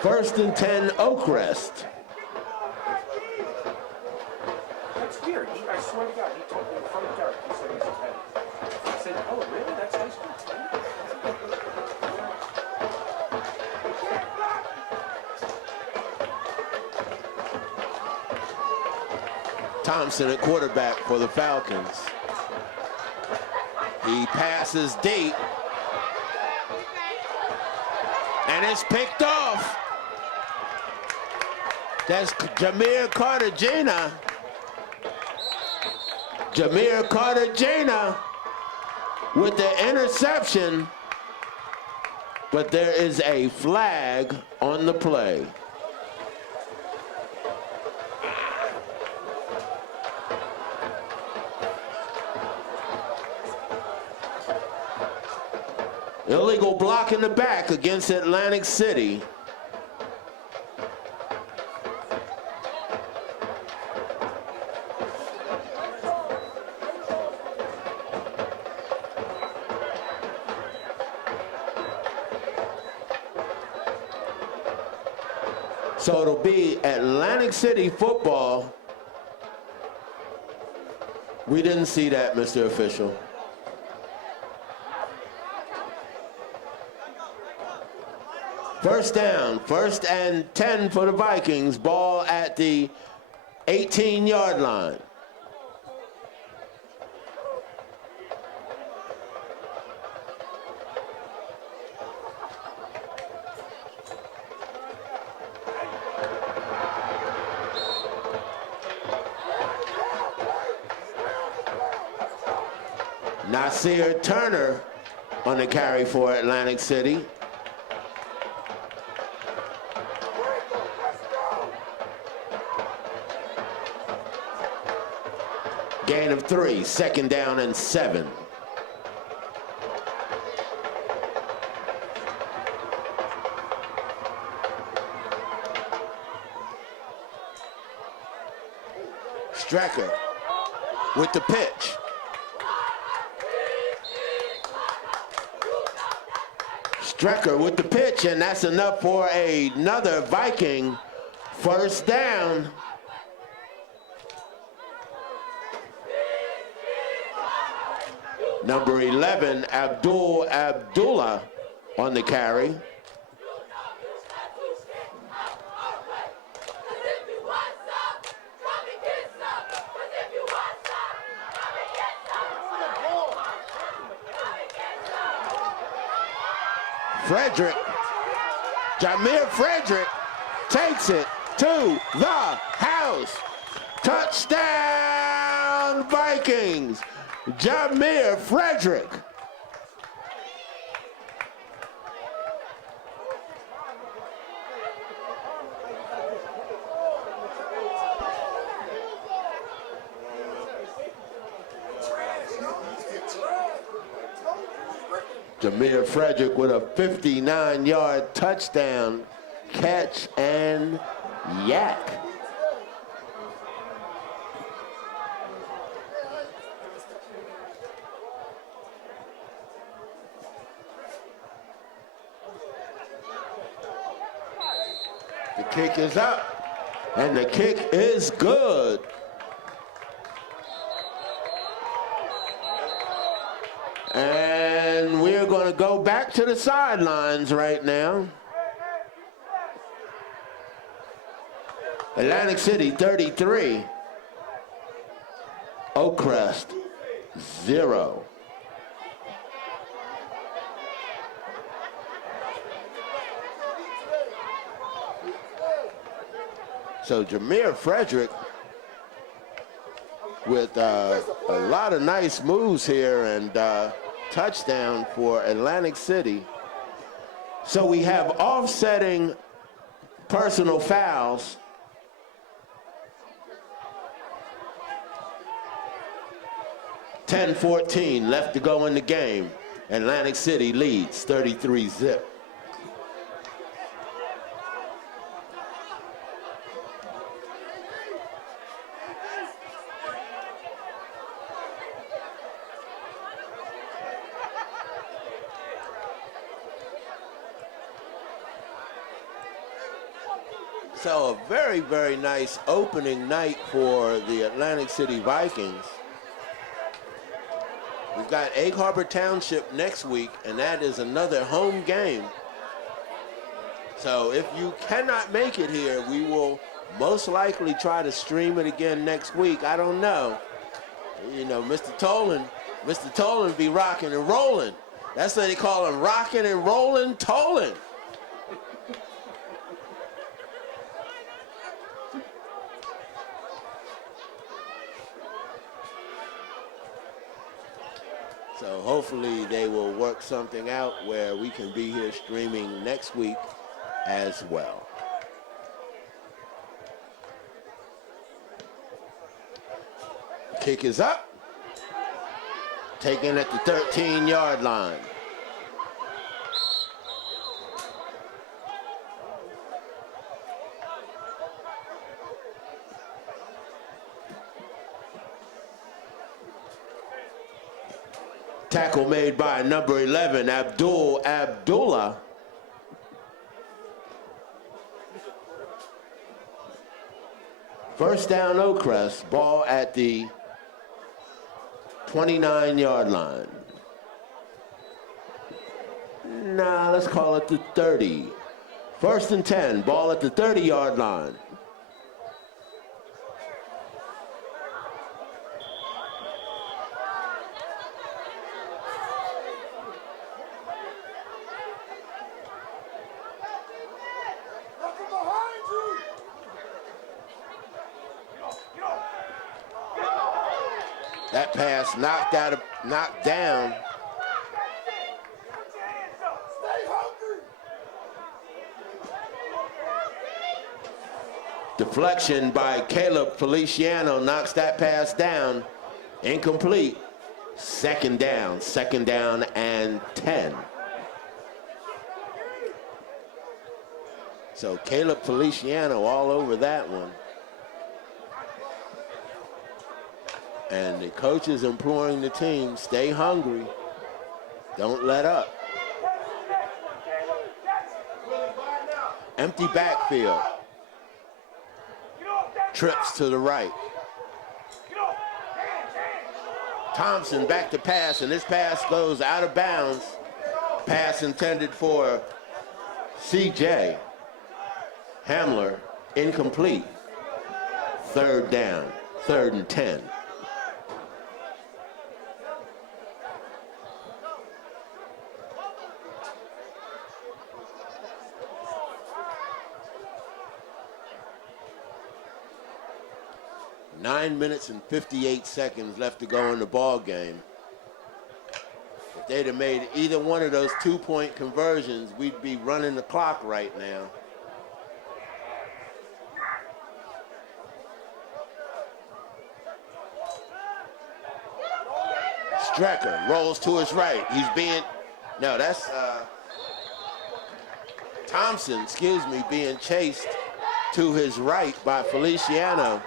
First and 10, Oakcrest. That's weird. I swear to God, he told me in front of Derek, he said he's a 10. I said, oh, really? That's high school 10? Thompson at quarterback for the Falcons. He passes deep. And it's picked off. That's Jameer Cartagena. Jameer Cartagena with the interception, but there is a flag on the play. Illegal block in the back against Atlantic City. So it'll be Atlantic City football. We didn't see that, Mr. Official. First down, 1st and 10 for the Vikings. Ball at the 18-yard line. Nasir Turner on the carry for Atlantic City. Gain of 3, 2nd down and 7. Strecker with the pitch. Strecker with the pitch, and that's enough for another Viking first down. Number 11, Abdullah on the carry. Jameer Frederick takes it to the house. Touchdown, Vikings. Jameer Frederick. Jameer Frederick with a 59-yard touchdown catch and yak. The kick is up, and the kick is good. And we're going to go back to the sidelines right now. Atlantic City 33, Oakcrest 0. So Jameer Frederick with a lot of nice moves here, and touchdown for Atlantic City. So we have offsetting personal fouls. .14 left to go in the game. Atlantic City leads 33-0. So a very, very nice opening night for the Atlantic City Vikings. We've got Egg Harbor Township next week, and that is another home game. So if you cannot make it here, we will most likely try to stream it again next week. I don't know. You know, Mr. Toland be rocking and rolling. That's what they call him, rocking and rolling Toland. So hopefully they will work something out where we can be here streaming next week as well. Kick is up. Taken at the 13-yard line. Tackle made by number 11, Abdullah. First down, Oakcrest. Ball at the 29-yard line. Nah, let's call it the 30. First and 10, ball at the 30-yard line. That pass knocked down. Deflection by Caleb Feliciano knocks that pass down. Incomplete. Second down and 10. So Caleb Feliciano all over that one. And the coach is imploring the team, stay hungry. Don't let up. Empty backfield. Trips to the right. Thompson back to pass, and this pass goes out of bounds. Pass intended for C.J. Hamler, incomplete. Third down, 3rd and 10. Nine minutes and 58 seconds left to go in the ball game. If they'd have made either one of those 2-point conversions, we'd be running the clock right now. Strecker rolls to his right. That's Thompson, being chased to his right by Feliciano.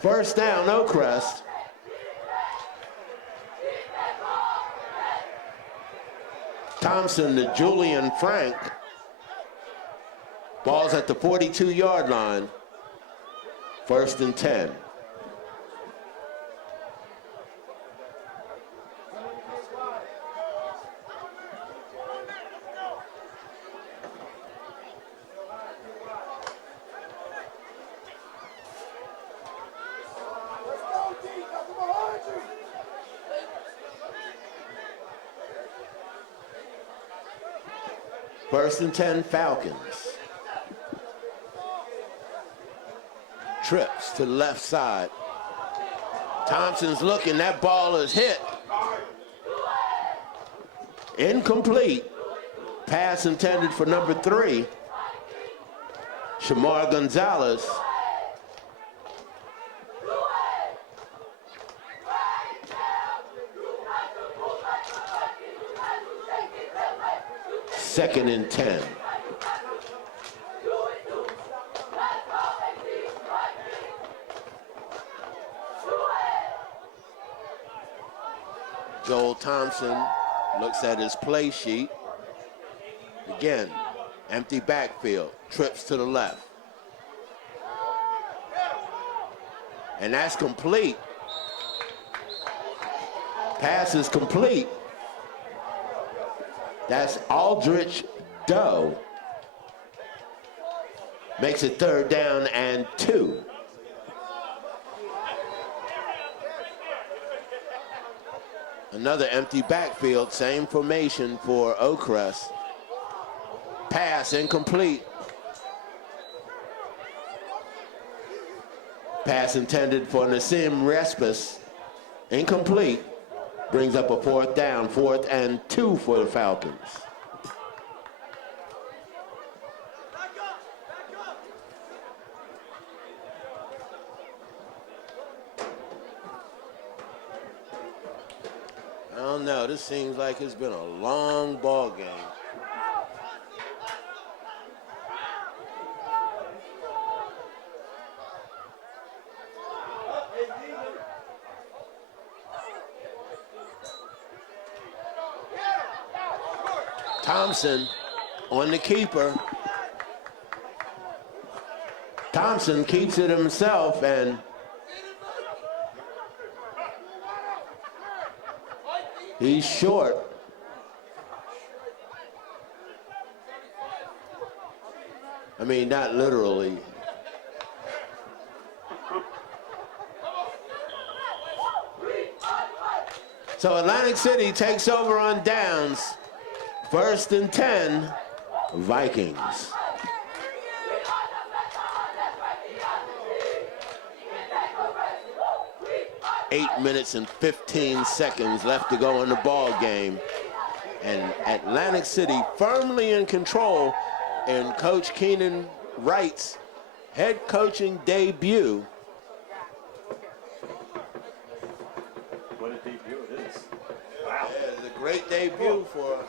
First down, Oakcrest. Thompson to Julian Frank. Ball's at the 42-yard line. 1st and 10. First and 10, Falcons. Trips to the left side. Thompson's looking, that ball is hit. Incomplete. Pass intended for number 3, Shamar Gonzalez. Second and 10. Joel Thompson looks at his play sheet. Again, empty backfield, trips to the left. And that's complete. Pass is complete. That's Aldrich Doe. Makes it 3rd down and 2. Another empty backfield, same formation for Oakcrest. Pass incomplete. Pass intended for Nassim Respis. Incomplete. Brings up a 4th down, 4th and 2 for the Falcons. I don't know, this seems like it's been a long ball game. Thompson on the keeper. Thompson keeps it himself, and he's short. I mean, not literally. So Atlantic City takes over on downs. 1st and 10, Vikings. Eight minutes and 15 seconds left to go in the ball game. And Atlantic City firmly in control in Coach Keenan Wright's head coaching debut. What a debut it is. Wow. Yeah, it's a great debut for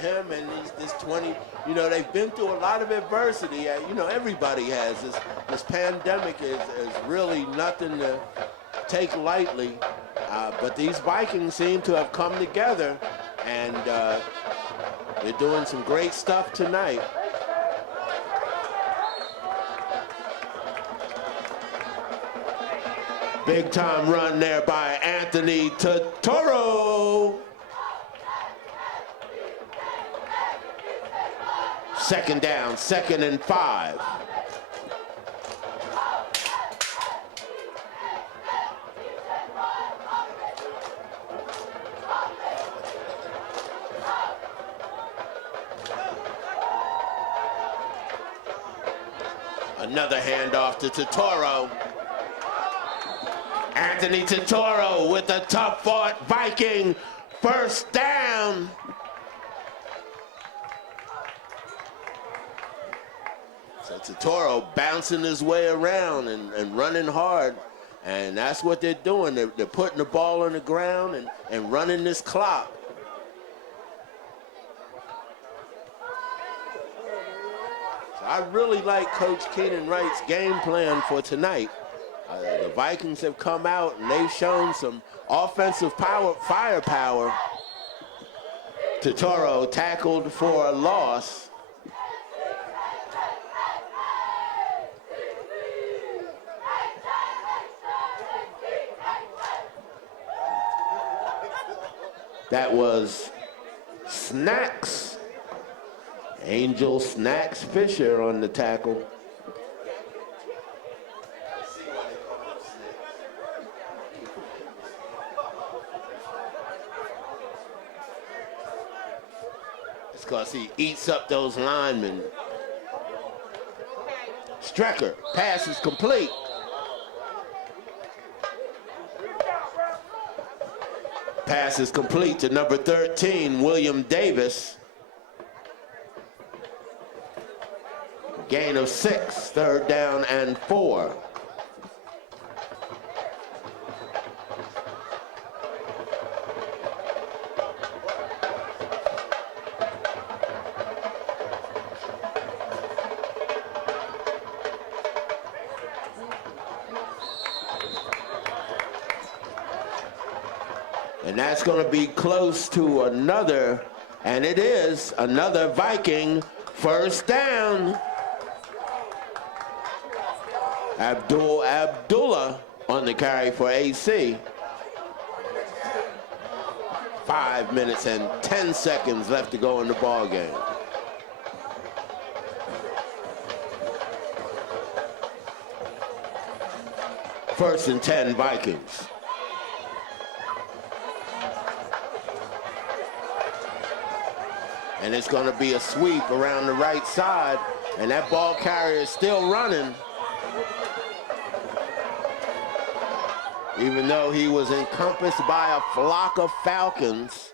him and this 20, you know, they've been through a lot of adversity. You know, everybody has. This pandemic is really nothing to take lightly. But these Vikings seem to have come together, and they're doing some great stuff tonight. Big time run there by Anthony Totoro. Second down, 2nd and 5. Another handoff to Totoro. Anthony Totoro with a tough fought Viking. 1st down. So Totoro bouncing his way around and running hard. And that's what they're doing. They're putting the ball on the ground and running this clock. So I really like Coach Keenan Wright's game plan for tonight. The Vikings have come out and they've shown some offensive firepower. Totoro tackled for a loss. That was Snacks. Angel Snacks Fisher on the tackle. It's because he eats up those linemen. Strecker, pass is complete. Pass is complete to number 13, William Davis. Gain of 6, 3rd down and 4. And that's going to be close to another, and it is another Viking 1st down. Abdullah on the carry for AC. 5 minutes and 10 seconds left to go in the ball game. First and 10 Vikings. And it's going to be a sweep around the right side, and that ball carrier is still running. Even though he was encompassed by a flock of Falcons.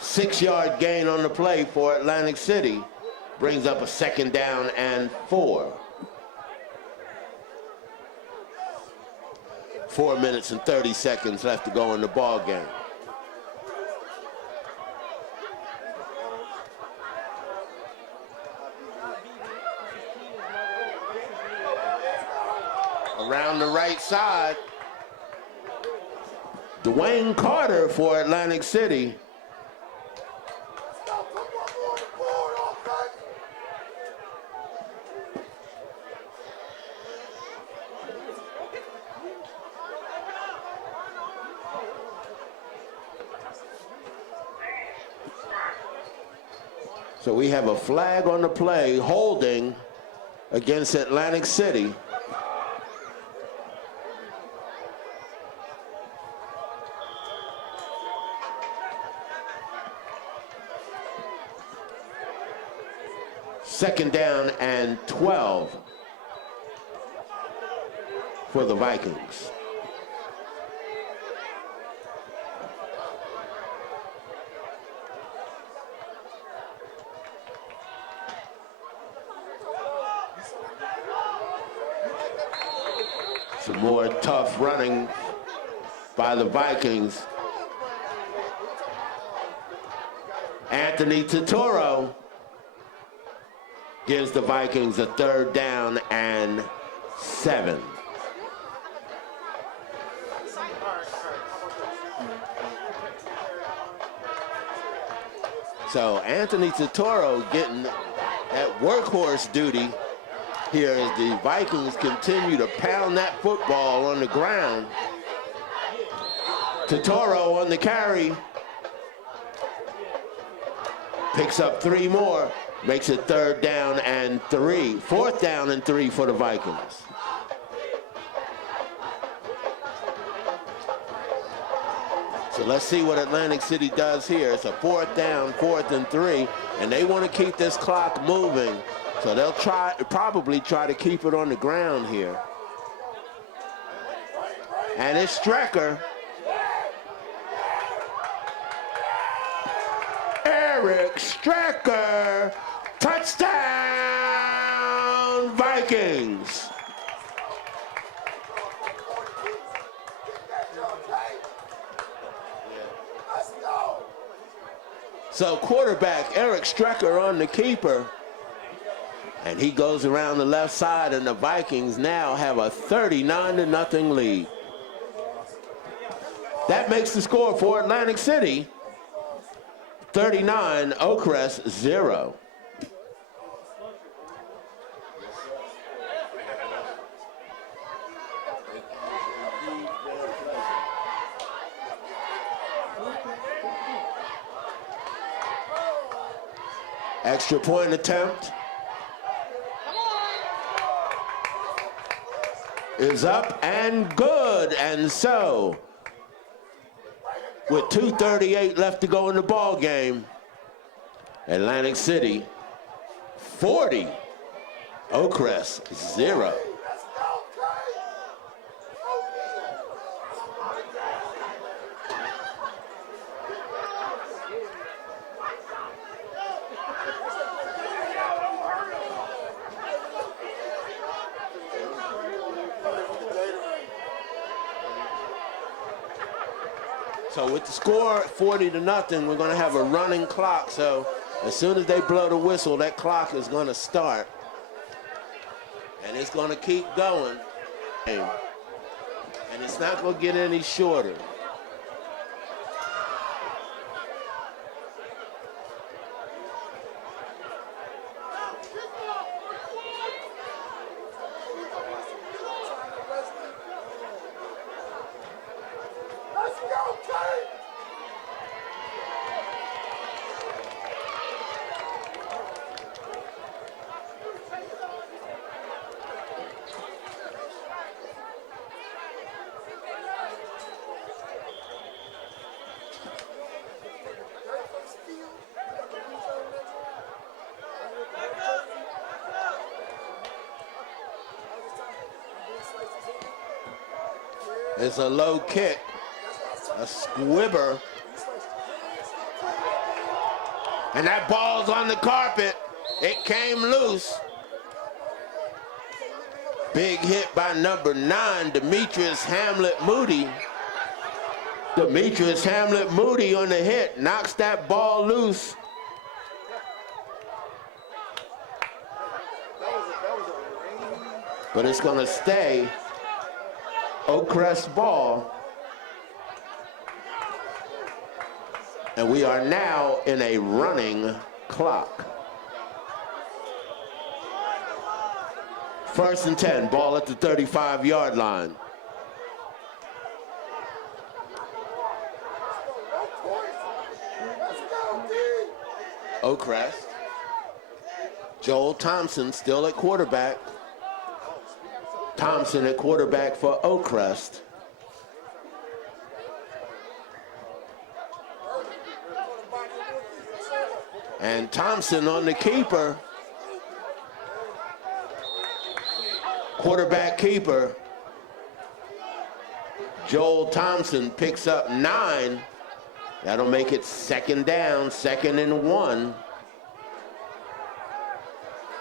6-yard gain on the play for Atlantic City. Brings up a 2nd down and 4. 4 minutes and 30 seconds left to go in the ball game. Around the right side, Dwayne Carter for Atlantic City. So we have a flag on the play, holding against Atlantic City. Second down and 12 for the Vikings. Some more tough running by the Vikings. Anthony Totoro gives the Vikings a third down and 7. So Anthony Totoro getting that workhorse duty here as the Vikings continue to pound that football on the ground. Totoro on the carry. Picks up 3 more. Makes it third down and 3. Fourth down and 3 for the Vikings. So let's see what Atlantic City does here. It's a fourth down, 4th and 3, and they want to keep this clock moving. So they'll probably try to keep it on the ground here. And it's Strecker. Eric Strecker. Touchdown, Vikings. So quarterback Eric Strecker on the keeper. And he goes around the left side, and the Vikings now have a 39-0 lead. That makes the score for Atlantic City 39, Oakcrest 0. Extra point attempt is up and good, and so with 2:38 left to go in the ball game, Atlantic City 40, Oakcrest 0. So with the score 40-0, we're going to have a running clock. So as soon as they blow the whistle, that clock is going to start. And it's going to keep going. And it's not going to get any shorter. It's a low kick, a squibber. And that ball's on the carpet. It came loose. Big hit by number 9, Demetrius Hamlet Moody. Demetrius Hamlet Moody on the hit, knocks that ball loose. But it's gonna stay Oakcrest ball. And we are now in a running clock. 1st and 10, ball at the 35-yard line. Oakcrest Joel Thompson still at quarterback. Thompson at quarterback for Oakcrest. And Thompson on the keeper. Quarterback keeper. Joel Thompson picks up 9. That'll make it second down, 2nd and 1.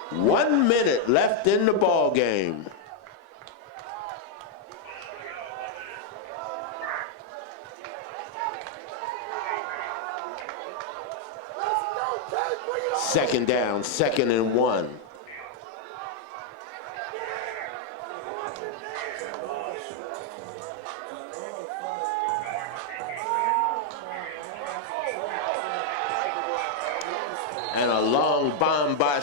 1 minute left in the ball game. Second down, 2nd and 1. And a long bomb by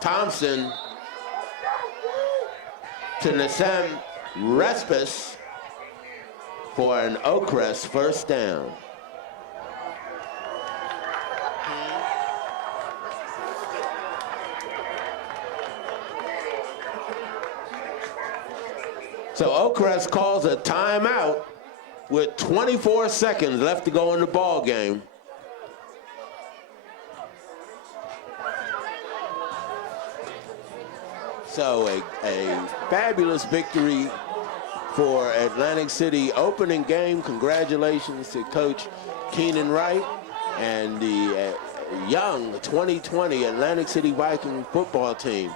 Thompson to Nassim Respis for an Oakcrest first down. So Oakcrest calls a timeout with 24 seconds left to go in the ball game. So a fabulous victory for Atlantic City opening game. Congratulations to Coach Keenan Wright and the young 2020 Atlantic City Viking football team.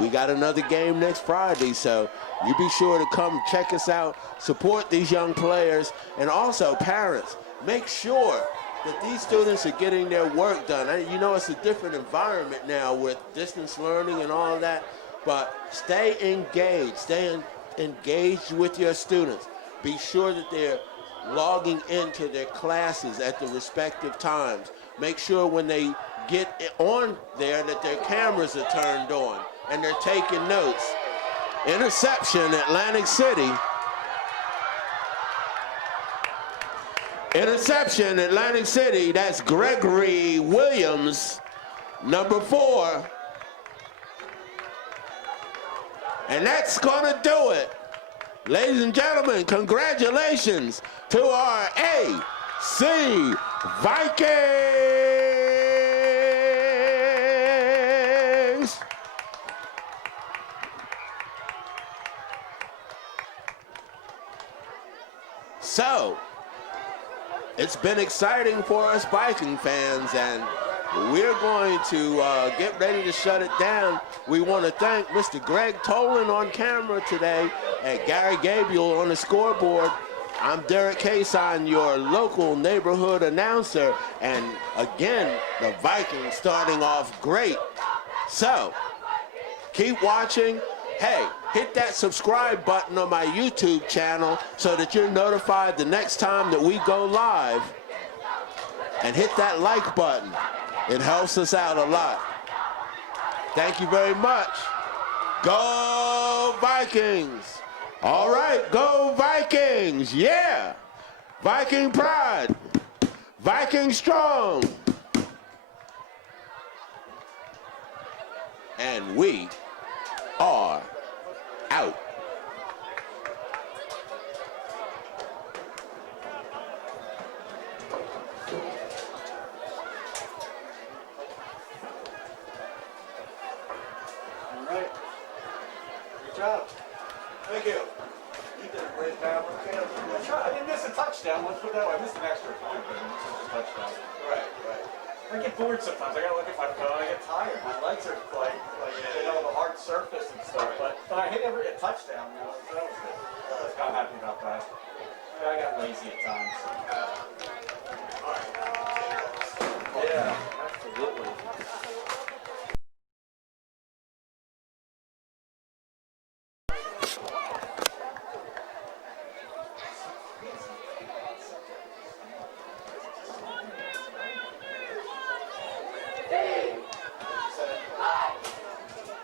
We got another game next Friday, so you be sure to come check us out, support these young players, and also parents, make sure that these students are getting their work done. You know, it's a different environment now with distance learning and all that, but stay engaged, engaged with your students. Be sure that they're logging into their classes at the respective times. Make sure when they get on there that their cameras are turned on and they're taking notes. Interception, Atlantic City. Interception, Atlantic City. That's Gregory Williams, number 4. And that's gonna do it. Ladies and gentlemen, congratulations to our AC Vikings. So, it's been exciting for us Viking fans, and we're going to get ready to shut it down. We want to thank Mr. Greg Toland on camera today and Gary Gabriel on the scoreboard. I'm Derek Cason, your local neighborhood announcer, and again, the Vikings starting off great. So, keep watching. Hey, hit that subscribe button on my YouTube channel so that you're notified the next time that we go live. And hit that like button. It helps us out a lot. Thank you very much. Go Vikings! All right, go Vikings! Yeah! Viking pride! Viking strong! And we are out. All right. Good job. Thank you. You did a great job. I didn't miss a touchdown. Let's put it that way. I missed an extra point, but I missed a touchdown. Right. I get bored sometimes. I gotta look at my phone. I get tired. My legs are like the hard surface and stuff. But I hit a touchdown. So that was good. I'm happy about that. I got lazy at times.